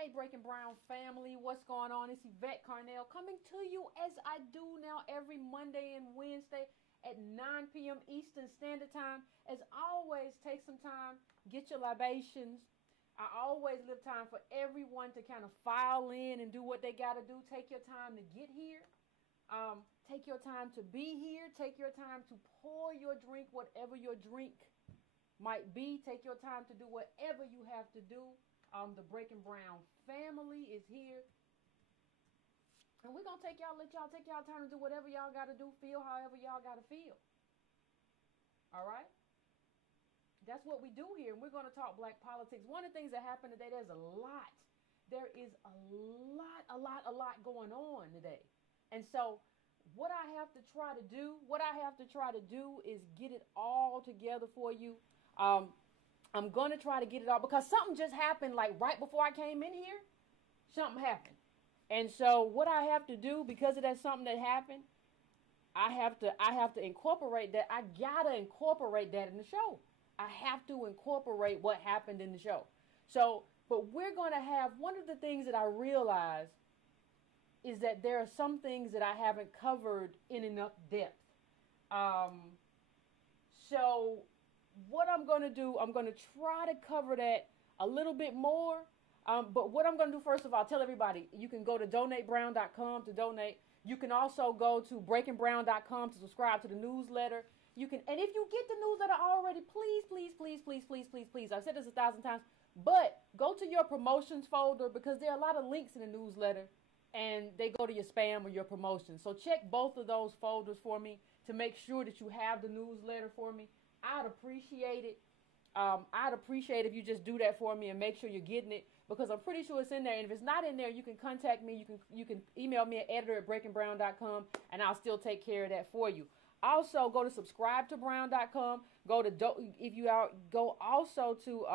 Hey, Breaking Brown family, what's going on? It's Yvette Carnell coming to you as I do now every Monday and Wednesday at 9 p.m. Eastern Standard Time. As always, take some time, get your libations. I always leave time for everyone to kind of file in and do what they got to do. Take your time to get here. Take your time to be here. Take your time to pour your drink, whatever your drink might be. Take your time to do whatever you have to do. The Breaking Brown family is here. And we're going to let y'all take y'all time to do whatever y'all got to do, feel however y'all got to feel. All right? That's what we do here. And we're going to talk black politics. One of the things that happened today, there is a lot going on today. And so what I have to try to do is get it all together for you. I'm going to try to get it all because something just happened like right before I came in here. Something happened. And so what I have to do because of that something that happened, I have to incorporate that. I got to incorporate that in the show. I have to incorporate what happened in the show. So, but we're going to have one of the things that I realize is that there are some things that I haven't covered in enough depth. So what I'm going to do, I'm going to try to cover that a little bit more. But what I'm going to do, first of all, tell everybody, you can go to donatebrown.com to donate. You can also go to breakingbrown.com to subscribe to the newsletter. You can, and if you get the newsletter already, please, I've said this 1,000 times, but go to your promotions folder because there are a lot of links in the newsletter and they go to your spam or your promotions. So check both of those folders for me to make sure that you have the newsletter for me. I'd appreciate it. I'd appreciate if you just do that for me and make sure you're getting it because I'm pretty sure it's in there. And if it's not in there, you can contact me. You can email me at editor@breakingbrown.com and I'll still take care of that for you. Also, go to subscribetobrown.com. Go also to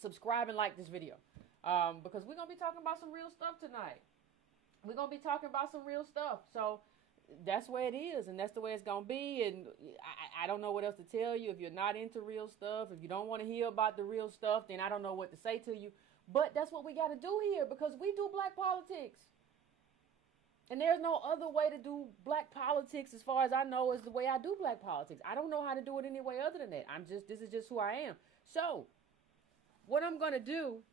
subscribe and like this video because we're gonna be talking about some real stuff tonight. We're gonna be talking about some real stuff. So that's the way it is, and that's the way it's going to be, and I don't know what else to tell you. If you're not into real stuff, if you don't want to hear about the real stuff, then I don't know what to say to you. But that's what we got to do here, because we do black politics. And there's no other way to do black politics, as far as I know, is the way I do black politics. I don't know how to do it any way other than that. This is just who I am. So, what I'm going to do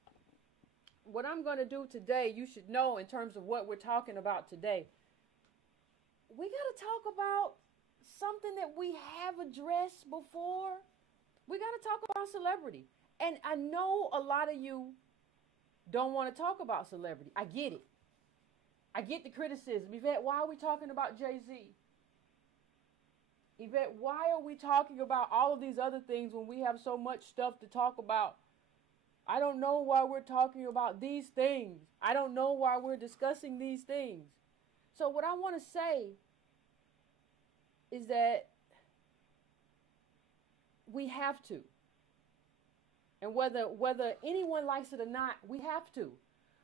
today, you should know in terms of what we're talking about today. We got to talk about something that we have addressed before. We got to talk about celebrity. And I know a lot of you don't want to talk about celebrity. I get it. I get the criticism. Yvette, why are we talking about Jay-Z? Yvette, why are we talking about all of these other things when we have so much stuff to talk about? I don't know why we're talking about these things. I don't know why we're discussing these things. So what I want to say is that we have to. And whether anyone likes it or not, we have to.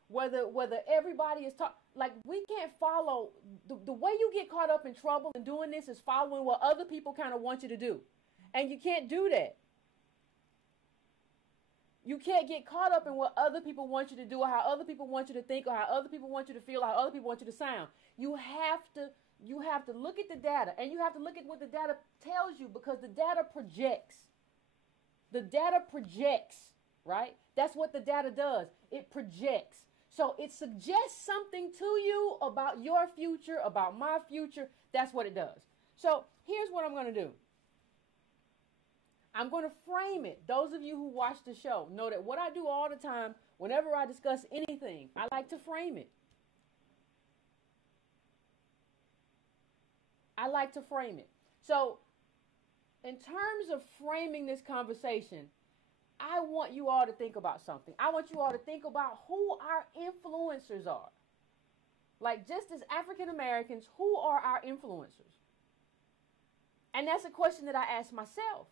Whether everybody is like we can't follow the way you get caught up in trouble in doing this is following what other people kind of want you to do. And you can't do that. You can't get caught up in what other people want you to do or how other people want you to think or how other people want you to feel or how other people want you to sound. You have to look at the data, and you have to look at what the data tells you, because the data projects. The data projects, right? That's what the data does. It projects. So it suggests something to you about your future, about my future. That's what it does. So here's what I'm going to do. I'm going to frame it. Those of you who watch the show know that what I do all the time, whenever I discuss anything, I like to frame it. I like to frame it. So, in terms of framing this conversation, I want you all to think about something. I want you all to think about who our influencers are. Like, just as African Americans, who are our influencers? And that's a question that I asked myself.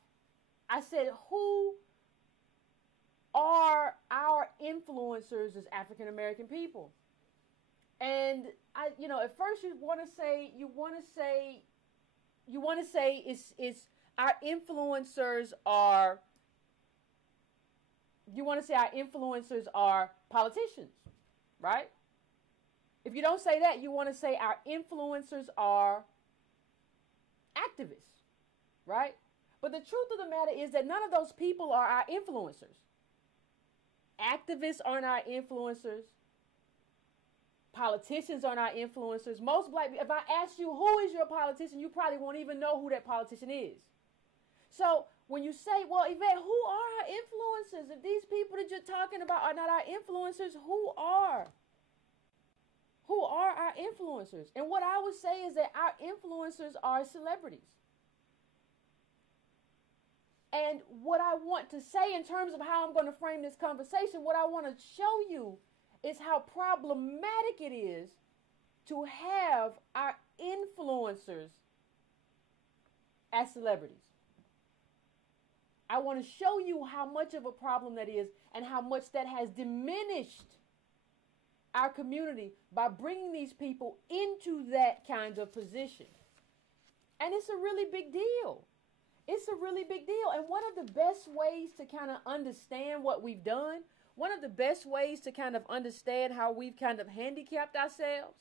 I said, who are our influencers as African American people? And at first you want to say it's our influencers are you want to say our influencers are politicians, right? If you don't say that, you want to say our influencers are activists, right? But the truth of the matter is that none of those people are our influencers. Activists aren't our influencers. Politicians aren't our influencers. Most black people, if I ask you who is your politician, you probably won't even know who that politician is. So when you say, well, Yvette, who are our influencers? If these people that you're talking about are not our influencers, who are? Who are our influencers? And what I would say is that our influencers are celebrities. And what I want to say in terms of how I'm going to frame this conversation, what I want to show you is how problematic it is to have our influencers as celebrities. I want to show you how much of a problem that is and how much that has diminished our community by bringing these people into that kind of position. And it's a really big deal. It's a really big deal. And one of the best ways to kind of understand what we've done, one of the best ways to kind of understand how we've kind of handicapped ourselves,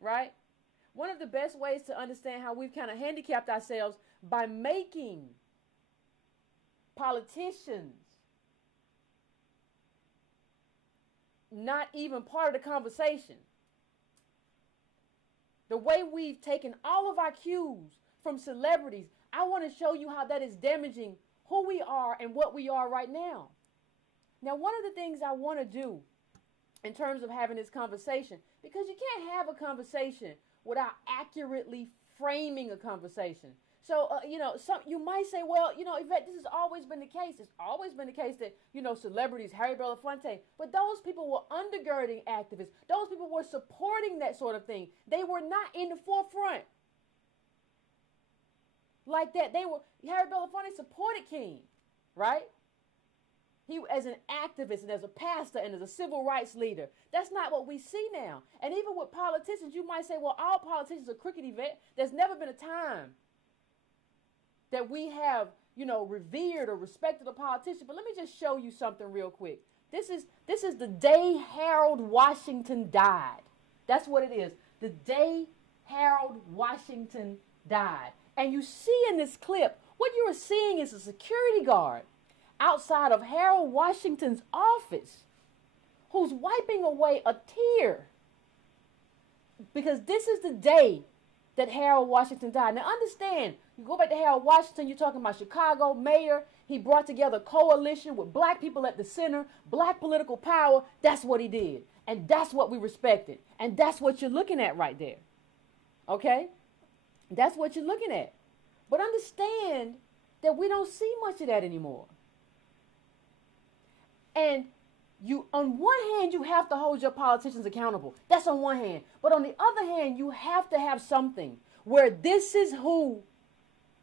right? One of the best ways to understand how we've kind of handicapped ourselves by making politicians not even part of the conversation. The way we've taken all of our cues from celebrities, I want to show you how that is damaging who we are and what we are right now. Now, one of the things I want to do in terms of having this conversation, because you can't have a conversation without accurately framing a conversation. So, you might say, well, Yvette, this has always been the case. It's always been the case that, celebrities, Harry Belafonte, but those people were undergirding activists. Those people were supporting that sort of thing. They were not in the forefront like that. Harry Belafonte supported King, right? He, as an activist and as a pastor and as a civil rights leader. That's not what we see now. And even with politicians, you might say, well, all politicians are crooked, Yvette. There's never been a time that we have, revered or respected a politician. But let me just show you something real quick. This is the day Harold Washington died. That's what it is. The day Harold Washington died. And you see in this clip, what you are seeing is a security guard outside of Harold Washington's office who's wiping away a tear because this is the day that Harold Washington died. Now understand, you go back to Harold Washington, you're talking about Chicago mayor. He brought together a coalition with black people at the center, black political power. That's what he did. And that's what we respected. And that's what you're looking at right there. Okay? That's what you're looking at. But understand that we don't see much of that anymore. And on one hand, you have to hold your politicians accountable. That's on one hand. But on the other hand, you have to have something where this is who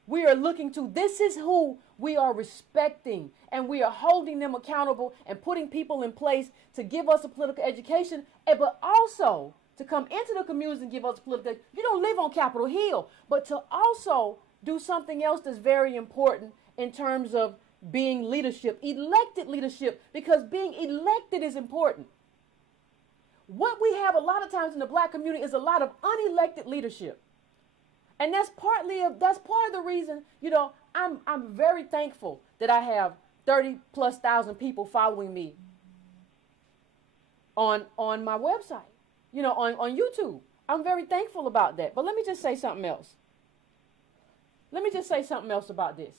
we are looking to. This is who we are respecting. And we are holding them accountable and putting people in place to give us a political education, but also to come into the community and give us political education. You don't live on Capitol Hill, but to also do something else that's very important in terms of being leadership, elected leadership, because being elected is important. What we have a lot of times in the black community is a lot of unelected leadership. And that's part of the reason, I'm very thankful that I have 30,000+ people following me on my website, on YouTube. I'm very thankful about that. But let me just say something else. Let me just say something else about this.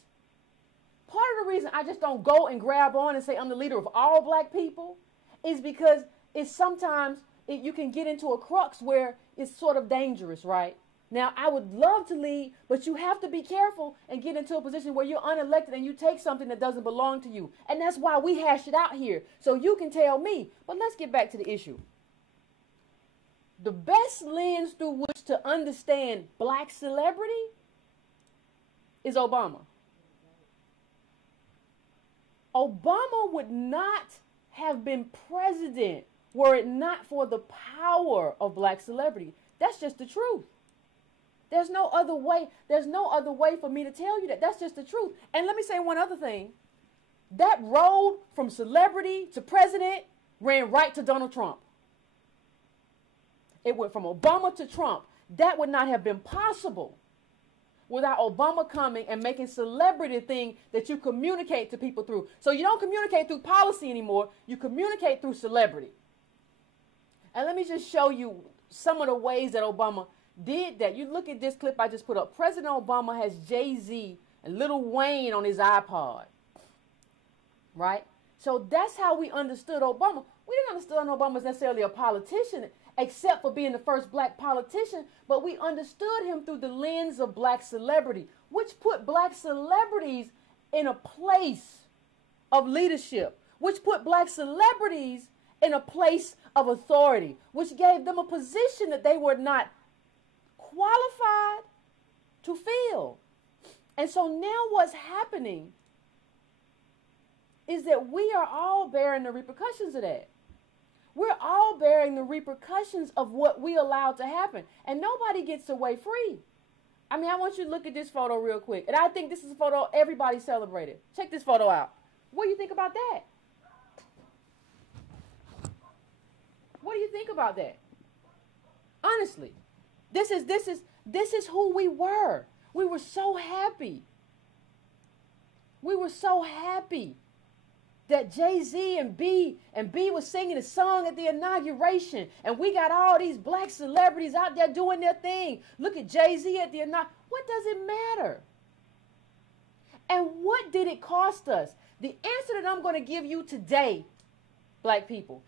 Part of the reason I just don't go and grab on and say I'm the leader of all black people is because you can get into a crux where it's sort of dangerous, right? Now, I would love to lead, but you have to be careful and get into a position where you're unelected and you take something that doesn't belong to you. And that's why we hash it out here, so you can tell me. But let's get back to the issue. The best lens through which to understand black celebrity is Obama. Obama would not have been president were it not for the power of black celebrity. That's just the truth. There's no other way. There's no other way for me to tell you that. That's just the truth. And let me say one other thing. That road from celebrity to president ran right to Donald Trump. It went from Obama to Trump. That would not have been possible without Obama coming and making celebrity a thing that you communicate to people through. So you don't communicate through policy anymore. You communicate through celebrity. And let me just show you some of the ways that Obama did that. You look at this clip I just put up. President Obama has Jay-Z and Lil Wayne on his iPod. Right? So that's how we understood Obama. We didn't understand Obama as necessarily a politician, except for being the first black politician, but we understood him through the lens of black celebrity, which put black celebrities in a place of leadership, which put black celebrities in a place of authority, which gave them a position that they were not qualified to fill. And so now what's happening is that we are all bearing the repercussions of that. We're all bearing the repercussions of what we allowed to happen. And nobody gets away free. I mean, I want you to look at this photo real quick. And I think this is a photo everybody celebrated. Check this photo out. What do you think about that? What do you think about that? Honestly, this is who we were. We were so happy. We were so happy that Jay-Z and B was singing a song at the inauguration, and we got all these black celebrities out there doing their thing. Look at Jay-Z at the inauguration. What does it matter? And what did it cost us? The answer that I'm going to give you today, black people,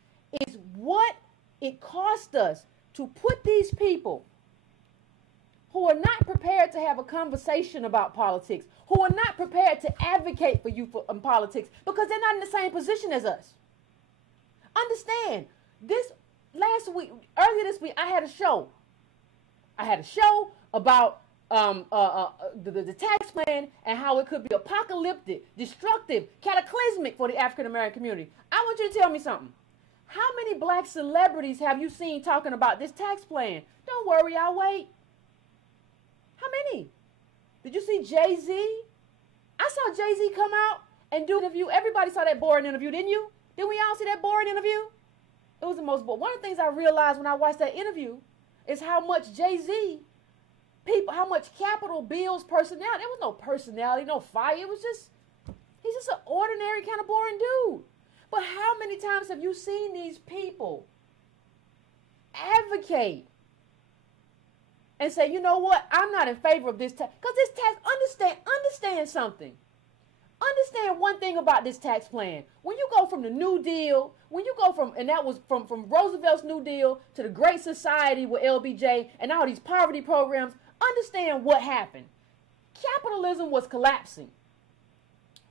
is what it cost us to put these people who are not prepared to have a conversation about politics, who are not prepared to advocate for you in politics, because they're not in the same position as us. Understand, earlier this week, I had a show. I had a show about the tax plan and how it could be apocalyptic, destructive, cataclysmic for the African-American community. I want you to tell me something. How many black celebrities have you seen talking about this tax plan? Don't worry, I'll wait. How many? Did you see Jay-Z? I saw Jay-Z come out and do an interview. Everybody saw that boring interview, didn't you? Didn't we all see that boring interview? It was the most boring. One of the things I realized when I watched that interview is how much Jay-Z, how much Capitol builds personality. There was no personality, no fire. It was just, he's just an ordinary kind of boring dude. But how many times have you seen these people advocate and say, you know what, I'm not in favor of this tax. Because this tax, understand something. Understand one thing about this tax plan. When you go from the New Deal, and that was from Roosevelt's New Deal to the Great Society with LBJ and all these poverty programs, understand what happened. Capitalism was collapsing.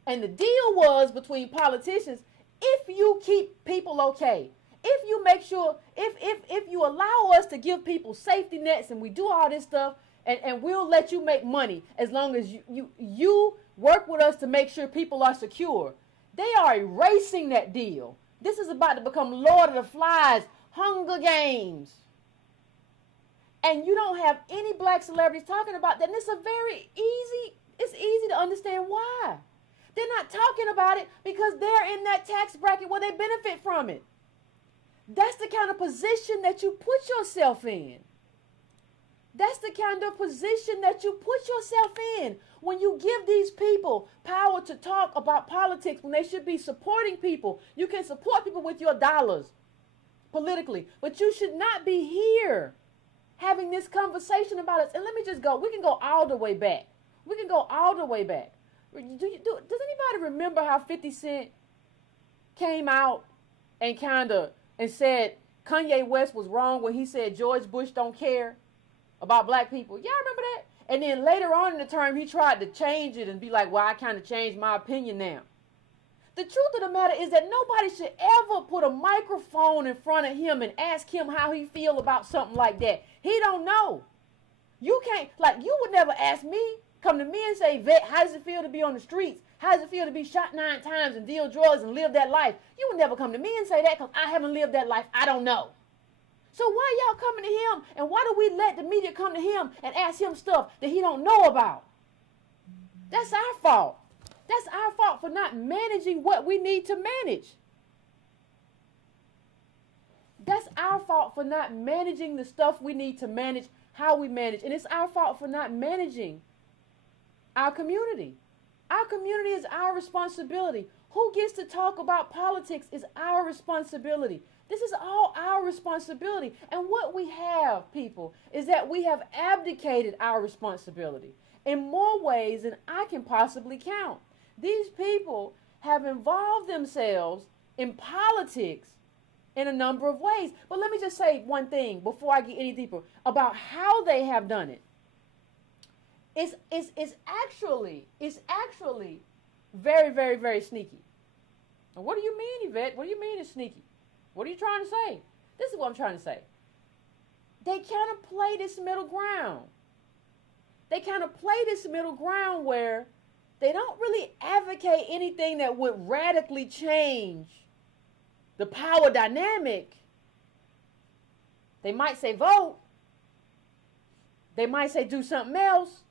And the deal was between politicians, if you keep people okay, if you make sure, if you allow us to give people safety nets and we do all this stuff, and we'll let you make money as long as you work with us to make sure people are secure. They are erasing that deal. This is about to become Lord of the Flies, Hunger Games. And you don't have any black celebrities talking about that. And it's easy to understand why. They're not talking about it because they're in that tax bracket where they benefit from it. That's the kind of position that you put yourself in. That's the kind of position that you put yourself in when you give these people power to talk about politics when they should be supporting people. You can support people with your dollars politically, but you should not be here having this conversation about us. And let me just go. We can go all the way back. Does anybody remember how 50 Cent came out and said Kanye West was wrong when he said George Bush don't care about black people? Y'all remember that? And then later on in the term, he tried to change it and be like, well, I kind of changed my opinion now. The truth of the matter is that nobody should ever put a microphone in front of him and ask him how he feel about something like that. He don't know. You can't, you would never ask me, come to me and say, Yvette, how does it feel to be on the streets? How does it feel to be shot 9 times and deal drugs and live that life? You would never come to me and say that because I haven't lived that life. I don't know. So why y'all coming to him, and why do we let the media come to him and ask him stuff that he don't know about? That's our fault. That's our fault for not managing what we need to manage. That's our fault for not managing the stuff we need to manage, how we manage. And it's our fault for not managing our community. Our community is our responsibility. Who gets to talk about politics is our responsibility. This is all our responsibility. And what we have, people, is that we have abdicated our responsibility in more ways than I can possibly count. These people have involved themselves in politics in a number of ways. But let me just say one thing before I get any deeper about how they have done it. It's actually very, very, very sneaky. And what do you mean, Yvette? What do you mean it's sneaky? What are you trying to say? This is what I'm trying to say. They kind of play this middle ground. They kind of play this middle ground where they don't really advocate anything that would radically change the power dynamic. They might say vote. They might say do something else.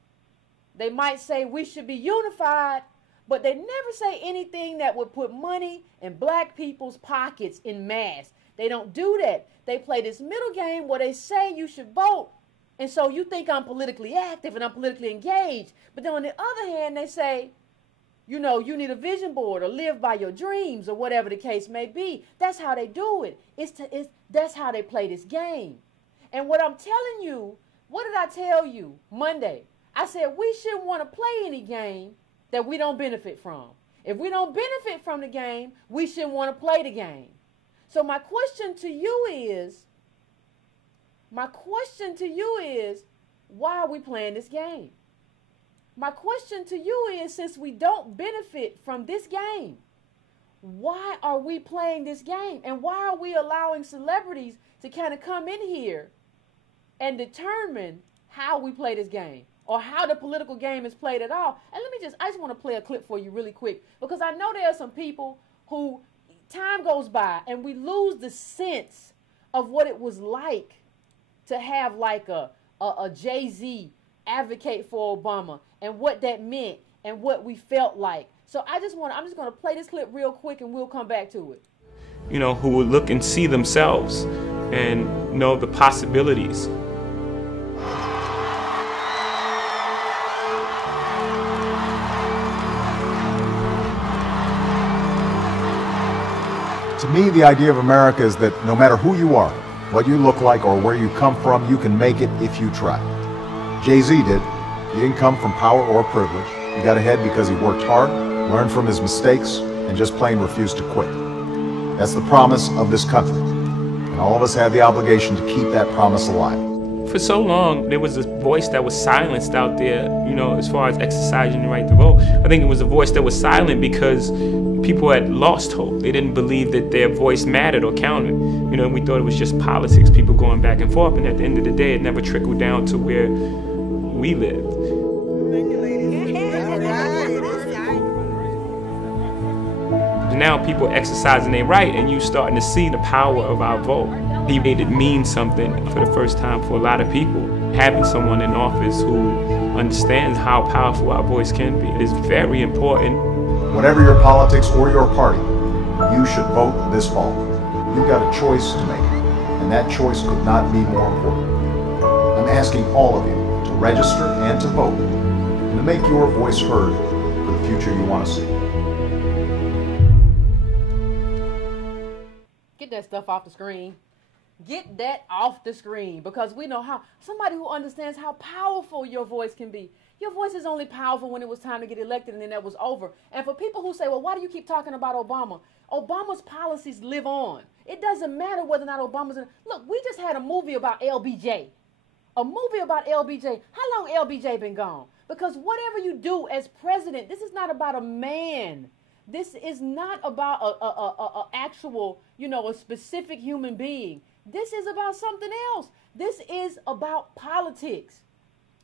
They might say we should be unified. But they never say anything that would put money in black people's pockets in mass. They don't do that. They play this middle game where they say you should vote. And so you think I'm politically active and I'm politically engaged. But then on the other hand, they say, you know, you need a vision board or live by your dreams or whatever the case may be. That's how they do it. That's how they play this game. And what I'm telling you, what did I tell you Monday? I said we shouldn't want to play any game that we don't benefit from. If we don't benefit from the game, we shouldn't want to play the game. So my question to you is, why are we playing this game? My question to you is, since we don't benefit from this game, why are we playing this game? And why are we allowing celebrities to kind of come in here and determine how we play this game? Or how the political game is played at all. And I just want to play a clip for you really quick, because I know there are some people who time goes by and we lose the sense of what it was like to have like a Jay-Z advocate for Obama and what that meant and what we felt like. So I'm just going to play this clip real quick and we'll come back to it. You know, who would look and see themselves and know the possibilities. To me, the idea of America is that no matter who you are, what you look like, or where you come from, you can make it if you try. Jay-Z did. He didn't come from power or privilege. He got ahead because he worked hard, learned from his mistakes, and just plain refused to quit. That's the promise of this country. And all of us have the obligation to keep that promise alive. For so long, there was a voice that was silenced out there, you know, as far as exercising the right to vote. I think it was a voice that was silent because people had lost hope. They didn't believe that their voice mattered or counted. You know, we thought it was just politics, people going back and forth, and at the end of the day, it never trickled down to where we lived. Now people exercising their right, and you starting to see the power of our vote. He made it mean something for the first time for a lot of people. Having someone in office who understands how powerful our voice can be is very important. Whatever your politics or your party, you should vote this fall. You've got a choice to make, and that choice could not be more important. I'm asking all of you to register and to vote, and to make your voice heard for the future you want to see. Get that stuff off the screen. Get that off the screen, because we know how, somebody who understands how powerful your voice can be. Your voice is only powerful when it was time to get elected and then that was over. And for people who say, well, why do you keep talking about Obama? Obama's policies live on. It doesn't matter whether or not Obama's in. Look, we just had a movie about LBJ. A movie about LBJ. How long LBJ been gone? Because whatever you do as president, this is not about a man. This is not about a actual, you know, a specific human being. This is about something else. This is about politics.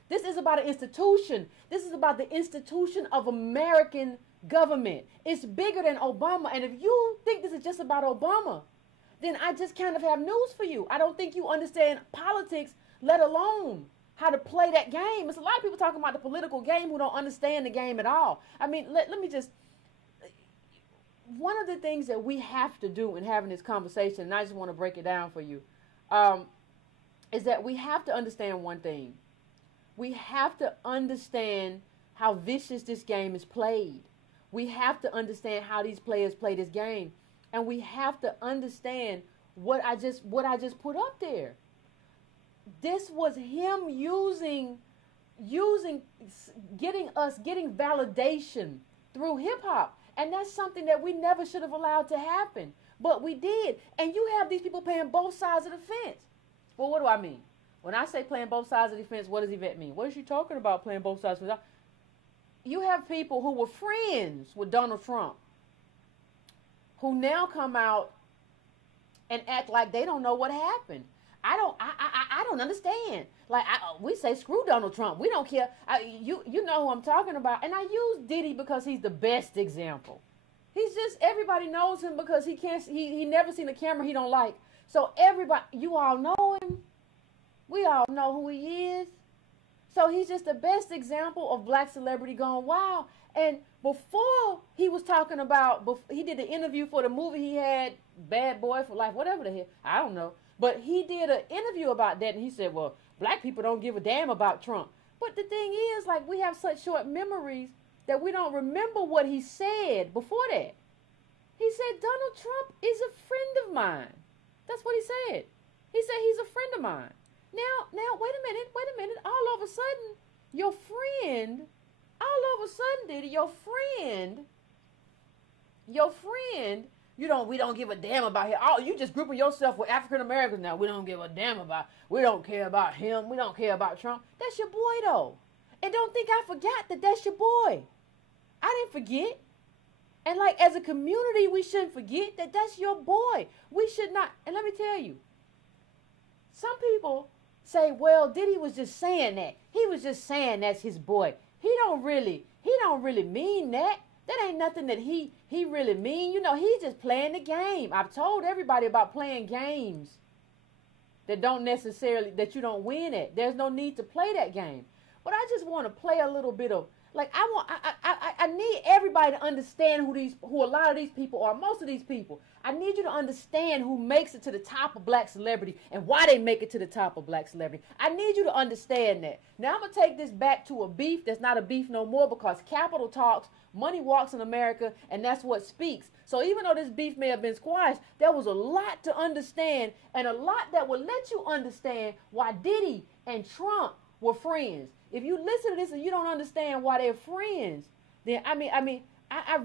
This is about an institution. This is about the institution of American government. It's bigger than Obama. And if you think this is just about Obama, then I just kind of have news for you. I don't think you understand politics, let alone how to play that game. There's a lot of people talking about the political game who don't understand the game at all. I mean, let me just, one of the things that we have to do in having this conversation, and I just want to break it down for you, is that we have to understand one thing. We have to understand how vicious this game is played. We have to understand how these players play this game. And we have to understand what I just put up there. This was him getting validation through hip hop. And that's something that we never should have allowed to happen. But we did. And you have these people playing both sides of the fence. Well, what do I mean? When I say playing both sides of the fence, what does Yvette mean? What is she talking about, playing both sides of the fence? You have people who were friends with Donald Trump who now come out and act like they don't know what happened. I don't understand. Like, we say, screw Donald Trump. We don't care. You know who I'm talking about. And I use Diddy because he's the best example. He's just, everybody knows him because he never seen a camera he don't like. So everybody, you all know him. We all know who he is. So he's just the best example of black celebrity gone wild. And before he was talking about, he did an interview for the movie he had, Bad Boy for Life, whatever the hell, I don't know. But he did an interview about that, and he said, well, black people don't give a damn about Trump. But the thing is, like, we have such short memories that we don't remember what he said before that. He said, Donald Trump is a friend of mine. That's what he said. He said he's a friend of mine. Now, wait a minute. All of a sudden, your friend, Diddy, your friend, we don't give a damn about him. Oh, you just grouping yourself with African Americans now. We don't give a damn about, we don't care about him. We don't care about Trump. That's your boy, though. And don't think I forgot that that's your boy. I didn't forget. And like, as a community, we shouldn't forget that that's your boy. We should not. And let me tell you, some people say, well, Diddy was just saying that. He was just saying that's his boy. He don't really mean that. That ain't nothing that he really mean. You know, he's just playing the game. I've told everybody about playing games that you don't win at. There's no need to play that game. But I just want to play a little bit of, like, I need everybody to understand who a lot of these people are, most of these people. I need you to understand who makes it to the top of black celebrity and why they make it to the top of black celebrity. I need you to understand that. Now I'm going to take this back to a beef that's not a beef no more, because capital talks, money walks in America, and that's what speaks. So even though this beef may have been squashed, there was a lot to understand, and a lot that will let you understand why Diddy and Trump were friends. If you listen to this and you don't understand why they're friends, then I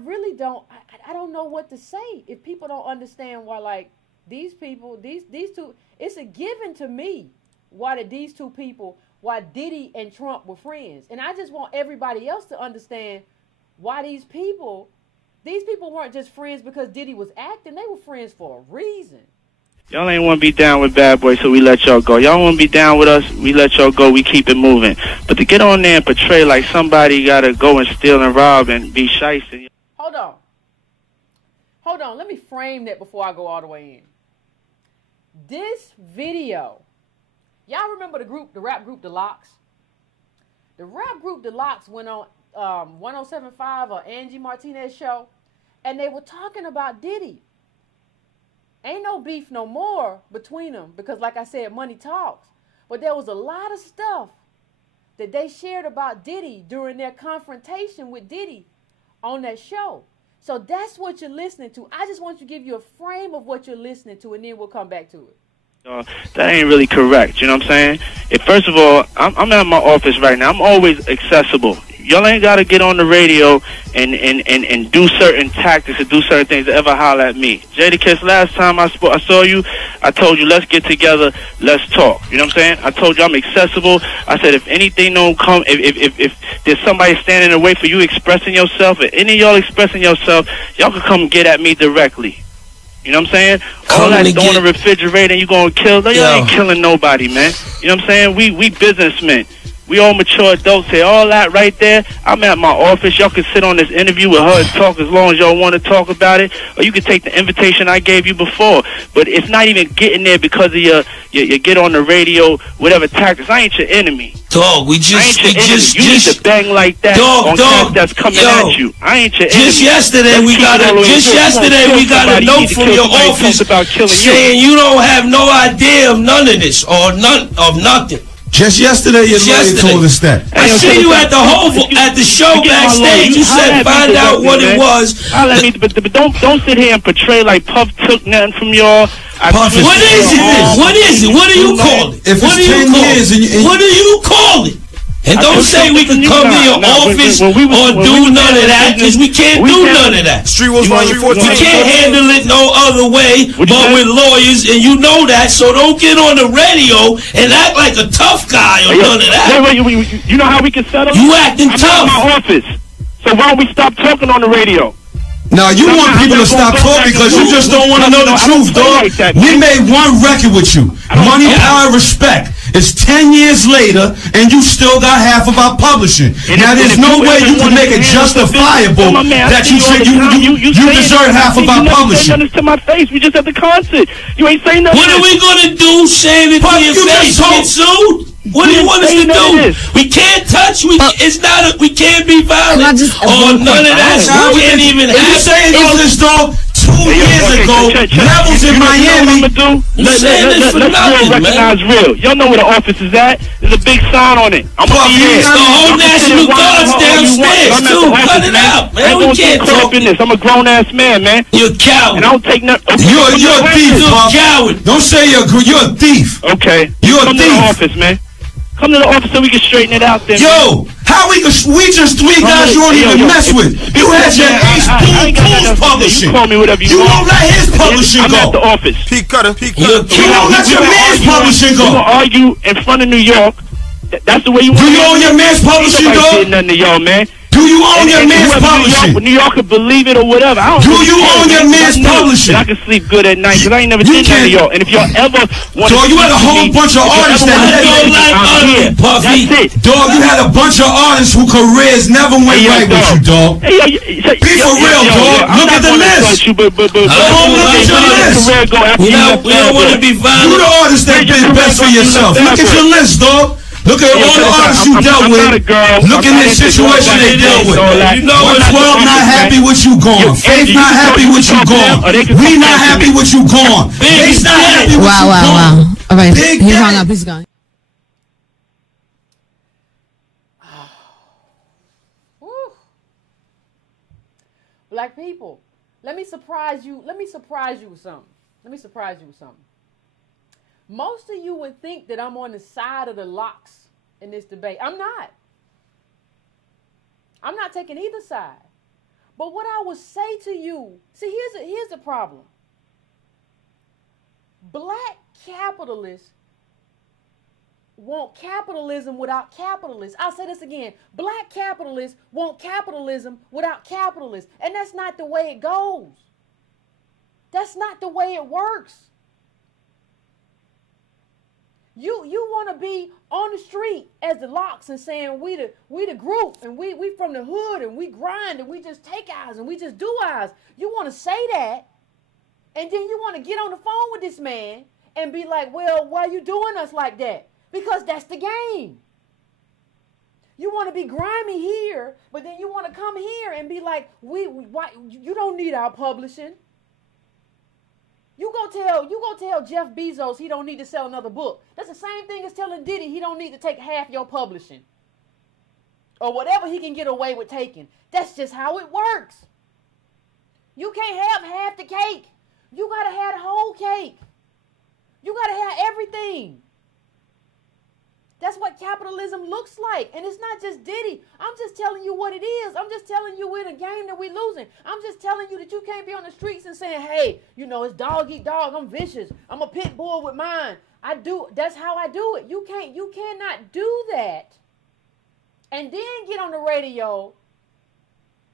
really don't, I don't know what to say if people don't understand why, like, these people, these two, it's a given to me why these two people, why Diddy and Trump were friends. And I just want everybody else to understand why these people weren't just friends because Diddy was acting. They were friends for a reason. Y'all ain't want to be down with Bad Boy, so we let y'all go. Y'all want to be down with us, we let y'all go, we keep it moving. But to get on there and portray like somebody got to go and steal and rob and be shysty. Hold on, let me frame that before I go all the way in. This video, y'all remember the rap group The Lox? The rap group The Lox went on 107.5 or Angie Martinez show, and they were talking about Diddy. Ain't no beef no more between them because, like I said, money talks. But there was a lot of stuff that they shared about Diddy during their confrontation with Diddy on that show. So that's what you're listening to. I just want to give you a frame of what you're listening to, and then we'll come back to it. That ain't really correct, you know what I'm saying? First of all, I'm at my office right now. I'm always accessible. Y'all ain't got to get on the radio and do certain tactics and do certain things to ever holler at me. Jadakiss, last time I saw you, I told you, let's get together, let's talk. You know what I'm saying? I told you I'm accessible. I said if anything don't come, if there's somebody standing in the way for you expressing yourself, if any of y'all expressing yourself, y'all can come get at me directly. You know what I'm saying? All that throwing the refrigerator and you gonna kill, y'all ain't killing nobody, man. You know what I'm saying? We businessmen. We all mature adults say all that right there. I'm at my office. Y'all can sit on this interview with her and talk as long as y'all want to talk about it, or you can take the invitation I gave you before. But it's not even getting there because of your get on the radio, whatever tactics. I ain't your enemy. Dog, we just you need to bang like that on cats that's coming at you. I ain't your enemy. Yesterday we got a note from your office saying you don't have no idea of none of this or none of nothing. Just yesterday, your lawyer told us that. I see you at the show backstage. You said find out what it was. But don't sit here and portray like Puff took nothing from y'all. Puff, what is it? What is it? What do you call it? If it's 10 years, what do you call it? And don't say we can come to your office or do none of that, because we can't do none of that. We can't handle it no other way but with lawyers, and you know that, so don't get on the radio and act like a tough guy or none of that. Wait, you know how we can settle? You acting tough. I'm in my office, so why don't we stop talking on the radio? Now, you want people to stop talking because you just don't want to know the truth, dog. We made one record with you. Money, Power, Respect. It's 10 years later, and you still got half of our publishing. Now, there's no way you can make it justifiable that you deserve half of our publishing. You done this to my face. We just at the concert. You ain't saying nothing. What are we going to do saying it to your face? Get sued? What do you want us to do? We can't touch. We can't be violent or none of that. We can't even have. You saying all this, dog? 2 years ago, Levels in Miami. Let's recognize real. Y'all know where the office is at. There's a big sign on it. I'm gonna be here. The whole National Guard's downstairs too. Cut it out, man. We can't talk in this. I'm a grown ass man, man. You're a coward. And I don't take nothing. You're a thief, You're a coward. Don't say you're a thief. Okay. You're a thief. Come to the office, man. Come to the office so we can straighten it out there. Yo, how we just 3 guys you don't even mess with. You had your Ace Pools publishing. You call me whatever you won't want. let his publishing go. I'm at the office. You won't let your man's publishing go. You gonna argue in front of New York. That's the way you want. Do you own your man's publishing, dog? Nothing to y'all, man. Do you own your man's publishing? New York could believe it or whatever. I don't Do you own your man's publishing? I can sleep good at night because I ain't never did that to y'all. And if y'all ever want to, you had a whole bunch of artists that Puffy. Dog, you had a bunch of artists whose careers never went right with you, dog. Be for real, dog. Look at the list. We don't want to be violent. You the artist that did best for yourself. Look at your list, dog. Look at all the artists you dealt with. Look at the situation they dealt with. You know, 12 not happy with you gone. Faith not happy with you gone. We not happy with you gone. Faith not happy with you gone. Wow. All right, he's hung up. He's gone. Black people, let me surprise you. Let me surprise you with something. Most of you would think that I'm on the side of the locks in this debate. I'm not. I'm not taking either side. But what I would say to you, see, here's the problem. Black capitalists want capitalism without capitalists. I'll say this again. Black capitalists want capitalism without capitalists. And that's not the way it goes. That's not the way it works. You want to be on the street as the locks and saying we the group and we from the hood and we grind and we just take ours and we just do ours. You want to say that, and then you want to get on the phone with this man and be like, well, why are you doing us like that? Because that's the game. You want to be grimy here, but then you want to come here and be like, why you don't need our publishing. You go tell Jeff Bezos he don't need to sell another book. That's the same thing as telling Diddy he don't need to take half your publishing. Or whatever he can get away with taking. That's just how it works. You can't have half the cake. You got to have the whole cake. You got to have everything. That's what capitalism looks like. And it's not just Diddy. I'm just telling you what it is. I'm just telling you we're in a game that we're losing. I'm just telling you that you can't be on the streets and saying, hey, you know, it's dog eat dog. I'm vicious. I'm a pit bull with mine. That's how I do it. You cannot do that. And then get on the radio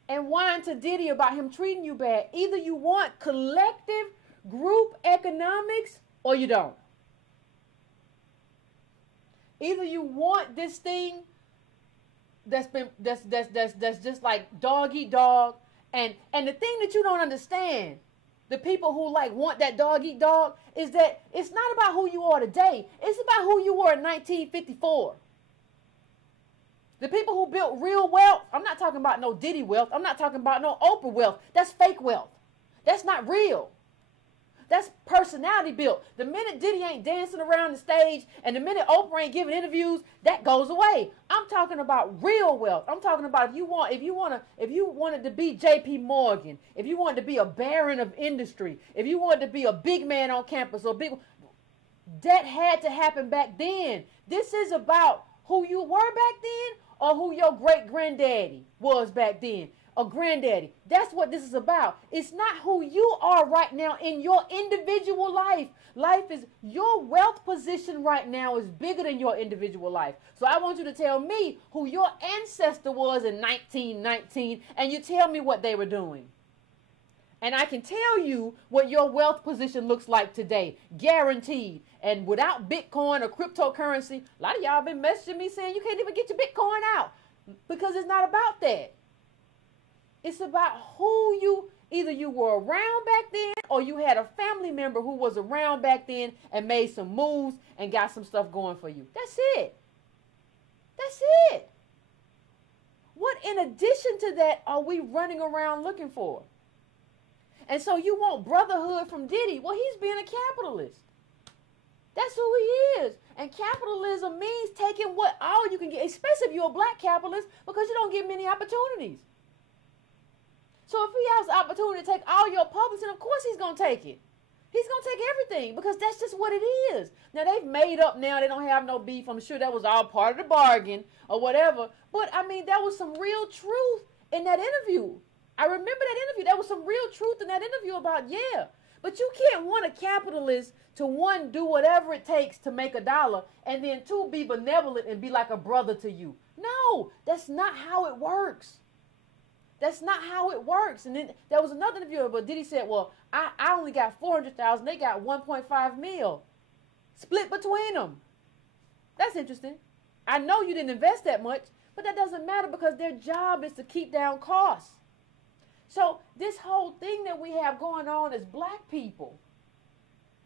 and whine to Diddy about him treating you bad. Either you want collective group economics or you don't. Either you want this thing that's just like dog eat dog, and the thing that you don't understand, the people who like want that dog eat dog, is that it's not about who you are today. It's about who you were in 1954. The people who built real wealth, I'm not talking about no Diddy wealth. I'm not talking about no Oprah wealth. That's fake wealth. That's not real. That's personality built. The minute Diddy ain't dancing around the stage and the minute Oprah ain't giving interviews, that goes away. I'm talking about real wealth. I'm talking about if you wanted to be J.P. Morgan, if you wanted to be a baron of industry, if you wanted to be a big man on campus or that had to happen back then. This is about who you were back then or who your great granddaddy was back then. A granddaddy. That's what this is about. It's not who you are right now in your individual life. Life is, your wealth position right now is bigger than your individual life. So I want you to tell me who your ancestor was in 1919, and you tell me what they were doing. And I can tell you what your wealth position looks like today. Guaranteed. And without Bitcoin or cryptocurrency, a lot of y'all been messaging me saying you can't even get your Bitcoin out. Because it's not about that. It's about who either you were around back then or you had a family member who was around back then and made some moves and got some stuff going for you. That's it. That's it. What in addition to that are we running around looking for? And so you want brotherhood from Diddy. Well, he's being a capitalist. That's who he is. And capitalism means taking what all you can get, especially if you're a black capitalist, because you don't get many opportunities. So if he has the opportunity to take all your publishing, of course he's going to take it. He's going to take everything because that's just what it is. Now, they've made up now. They don't have no beef. I'm sure that was all part of the bargain or whatever. But, I mean, there was some real truth in that interview. I remember that interview. There was some real truth in that interview about, yeah. But you can't want a capitalist to, one, do whatever it takes to make $1, and then, two, be benevolent and be like a brother to you. No, that's not how it works. That's not how it works. And then there was another interview, but Diddy said, well, I only got 400,000. They got 1.5 mil. Split between them. That's interesting. I know you didn't invest that much, but that doesn't matter because their job is to keep down costs. So this whole thing that we have going on as black people,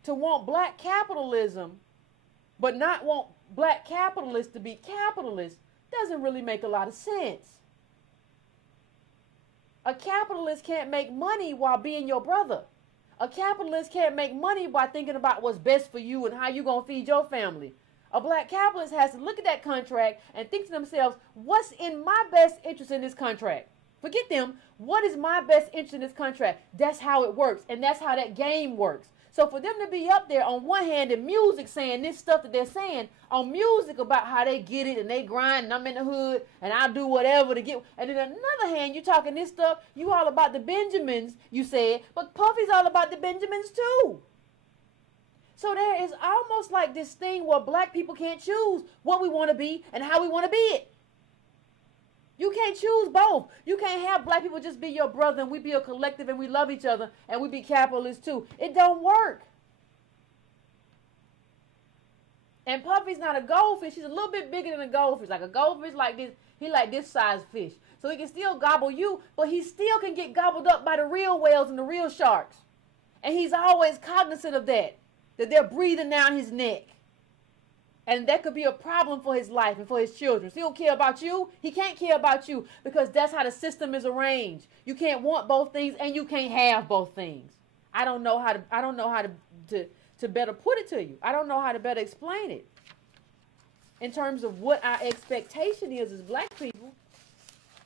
to want black capitalism, but not want black capitalists to be capitalists, doesn't really make a lot of sense. A capitalist can't make money while being your brother. A capitalist can't make money by thinking about what's best for you and how you're going to feed your family. A black capitalist has to look at that contract and think to themselves, what's in my best interest in this contract? Forget them. What is my best interest in this contract? That's how it works. And that's how that game works. So for them to be up there on one hand in music saying this stuff that they're saying, on music about how they get it and they grind and I'm in the hood and I'll do whatever to get. And then on another hand, you talking this stuff, you all about the Benjamins, you said, but Puffy's all about the Benjamins too. So there is almost like this thing where black people can't choose what we want to be and how we want to be it. You can't choose both. You can't have black people just be your brother and we be a collective and we love each other and we be capitalists too. It don't work. And Puffy's not a goldfish. He's a little bit bigger than a goldfish. Like a goldfish like this, he like this size fish. So he can still gobble you, but he still can get gobbled up by the real whales and the real sharks. And he's always cognizant of that they're breathing down his neck. And that could be a problem for his life and for his children. So he don't care about you. He can't care about you because that's how the system is arranged. You can't want both things and you can't have both things. I don't know how to better put it to you. I don't know how to better explain it in terms of what our expectation is as black people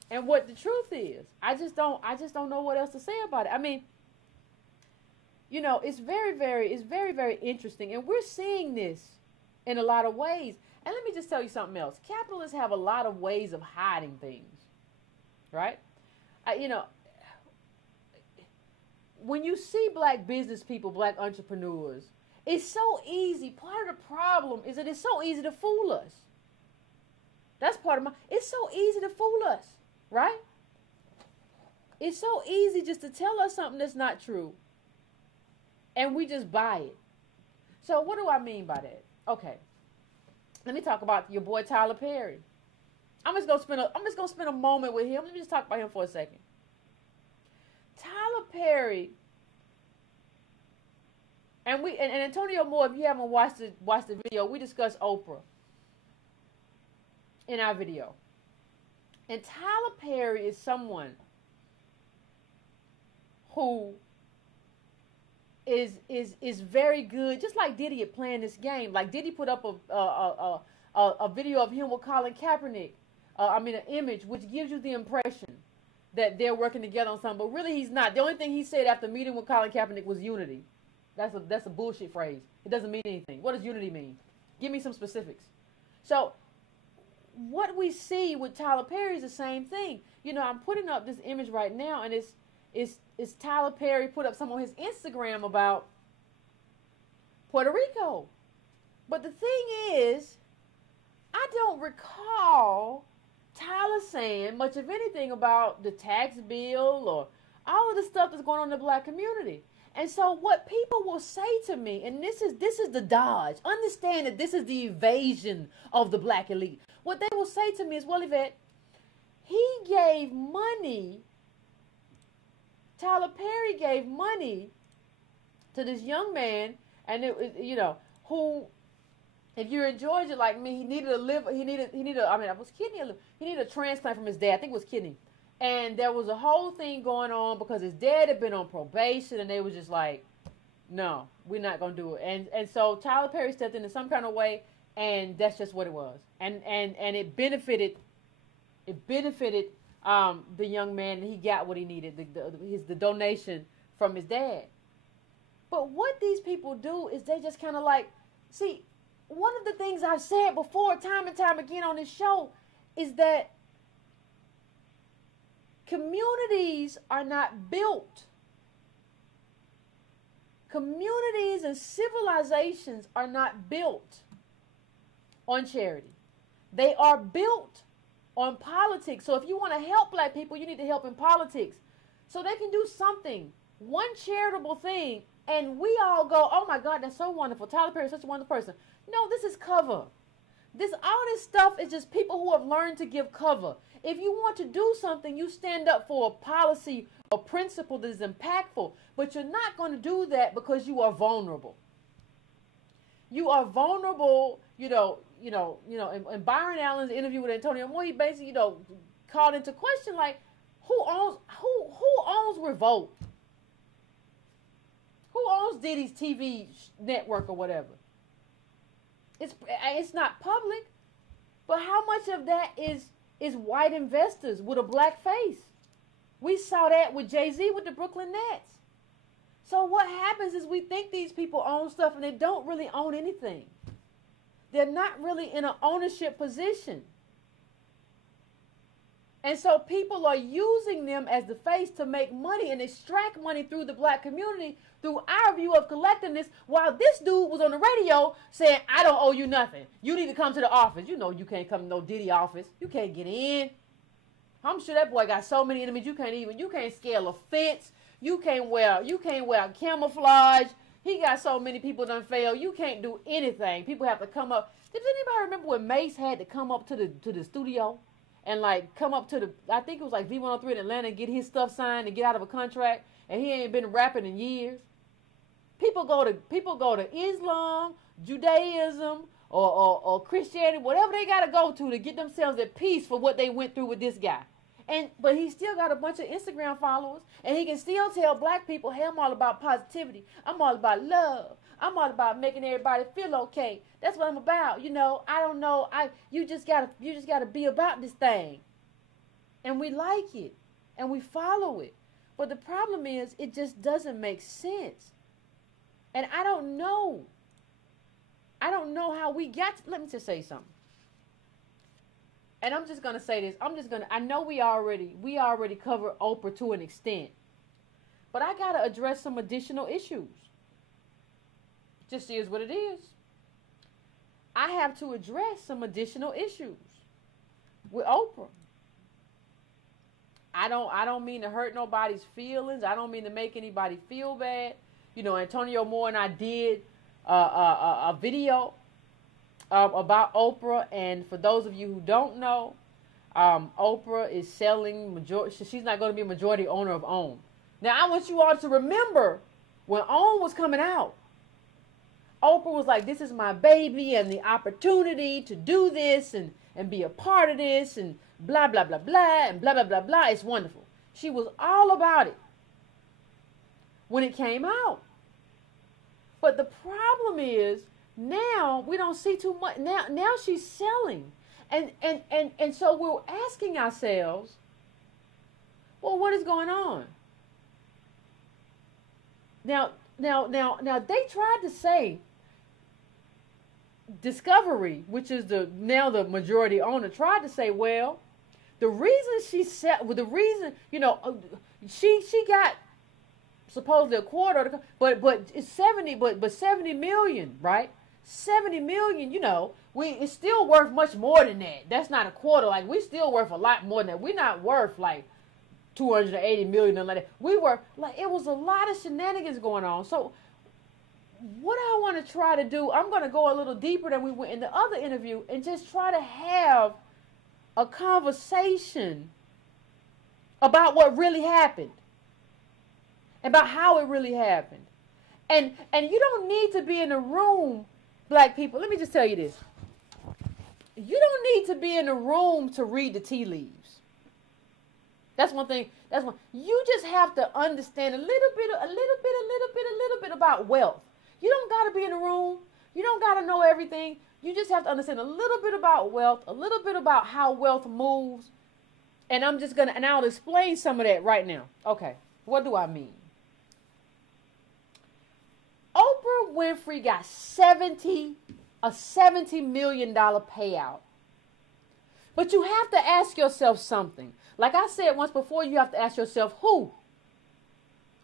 and what the truth is. I just don't know what else to say about it. I mean, you know, it's very, very interesting. And we're seeing this in a lot of ways. And let me just tell you something else. Capitalists have a lot of ways of hiding things, right? You know, when you see black business people, black entrepreneurs, it's so easy. Part of the problem is that it's so easy to fool us. That's part of it's so easy to fool us, right? It's so easy just to tell us something that's not true. And we just buy it. So what do I mean by that? Okay. let me talk about your boy Tyler Perry. I'm just gonna spend a moment with him. Let me just talk about him for a second. Tyler Perry and Antonio Moore. If you haven't watched the video, we discussed Oprah in our video. And Tyler Perry is someone who is very good, just like Diddy at playing this game. Like Diddy put up a video of him with Colin Kaepernick. An image which gives you the impression that they're working together on something, but really he's not. The only thing he said after meeting with Colin Kaepernick was unity. That's a bullshit phrase. It doesn't mean anything. What does unity mean? Give me some specifics. So what we see with Tyler Perry is the same thing. You know, I'm putting up this image right now, and it's Tyler Perry put up some on his Instagram about Puerto Rico. But the thing is, I don't recall Tyler saying much of anything about the tax bill or all of the stuff that's going on in the black community. And so what people will say to me, and this is the dodge. Understand that this is the evasion of the black elite. What they will say to me is, well, Yvette, he gave money, Tyler Perry gave money to this young man, and it was, you know, who, if you're in Georgia like me, he needed a transplant from his dad. I think it was kidney. And there was a whole thing going on because his dad had been on probation, and they was just like, no, we're not going to do it. And so Tyler Perry stepped in some kind of way, and that's just what it was. And it benefited the young man, and he got what he needed, the donation from his dad. But what these people do is they just kind of like, see, one of the things I've said before time and time again on this show is that communities are not built. Communities and civilizations are not built on charity. They are built on politics. So if you want to help black people, you need to help in politics. So they can do something, one charitable thing, and we all go, oh my God, that's so wonderful. Tyler Perry is such a wonderful person. No, this is cover. All this stuff is just people who have learned to give cover. If you want to do something, you stand up for a policy or principle that is impactful, but you're not going to do that because you are vulnerable. You are vulnerable, in Byron Allen's interview with Antonio Moore, he basically, called into question, like, who owns Revolt? Who owns Diddy's TV network or whatever? It's not public, but how much of that is white investors with a black face? We saw that with Jay-Z with the Brooklyn Nets. So what happens is we think these people own stuff and they don't really own anything. They're not really in an ownership position. And so people are using them as the face to make money and extract money through the black community through our view of collectiveness, while this dude was on the radio saying, I don't owe you nothing. You need to come to the office. You know you can't come to no Diddy office. You can't get in. I'm sure that boy got so many enemies you can't scale a fence. You can't wear camouflage. He got so many people done fail. You can't do anything. People have to come up. Does anybody remember when Mace had to come up to the studio and like come up to I think it was like V103 in Atlanta and get his stuff signed and get out of a contract, and he ain't been rapping in years? People go to Islam, Judaism, or Christianity, whatever they got to go to get themselves at peace for what they went through with this guy. But he still got a bunch of Instagram followers, and he can still tell black people, hey, I'm all about positivity. I'm all about love. I'm all about making everybody feel okay. That's what I'm about. I don't know. You just gotta be about this thing. And we like it, and we follow it. But the problem is, it just doesn't make sense. And I don't know how we got to, let me just say something. And I'm just going to say this. I know we already covered Oprah to an extent. But I got to address some additional issues. It just is what it is. I have to address some additional issues with Oprah. I don't mean to hurt nobody's feelings. I don't mean to make anybody feel bad. Antonio Moore and I did a video about Oprah, and for those of you who don't know, Oprah is selling majority. She's not going to be a majority owner of OWN. Now, I want you all to remember when OWN was coming out, Oprah was like, this is my baby and the opportunity to do this and be a part of this and blah, blah, blah, blah, and blah, blah, blah, blah. It's wonderful. She was all about it when it came out. But the problem is now we don't see too much. Now she's selling. And so we're asking ourselves, well, what is going on? Now they tried to say Discovery, which is now the majority owner, tried to say, well, the reason she got supposedly a quarter, but it's 70 million, right? 70 million, it's still worth much more than that. That's not a quarter. Like, we still worth a lot more than that. We're not worth like 280 million and like that. We were like, it was a lot of shenanigans going on. So what I want to try to do, I'm going to go a little deeper than we went in the other interview and just try to have a conversation about what really happened, about how it really happened. And you don't need to be in a room, black people. Let me just tell you this. You don't need to be in a room to read the tea leaves. That's one thing. That's one. You just have to understand a little bit about wealth. You don't got to be in a room. You don't got to know everything. You just have to understand a little bit about wealth, a little bit about how wealth moves. And I'll explain some of that right now. Okay. What do I mean? Oprah Winfrey got a $70 million payout. But you have to ask yourself something. Like I said once before, you have to ask yourself, who?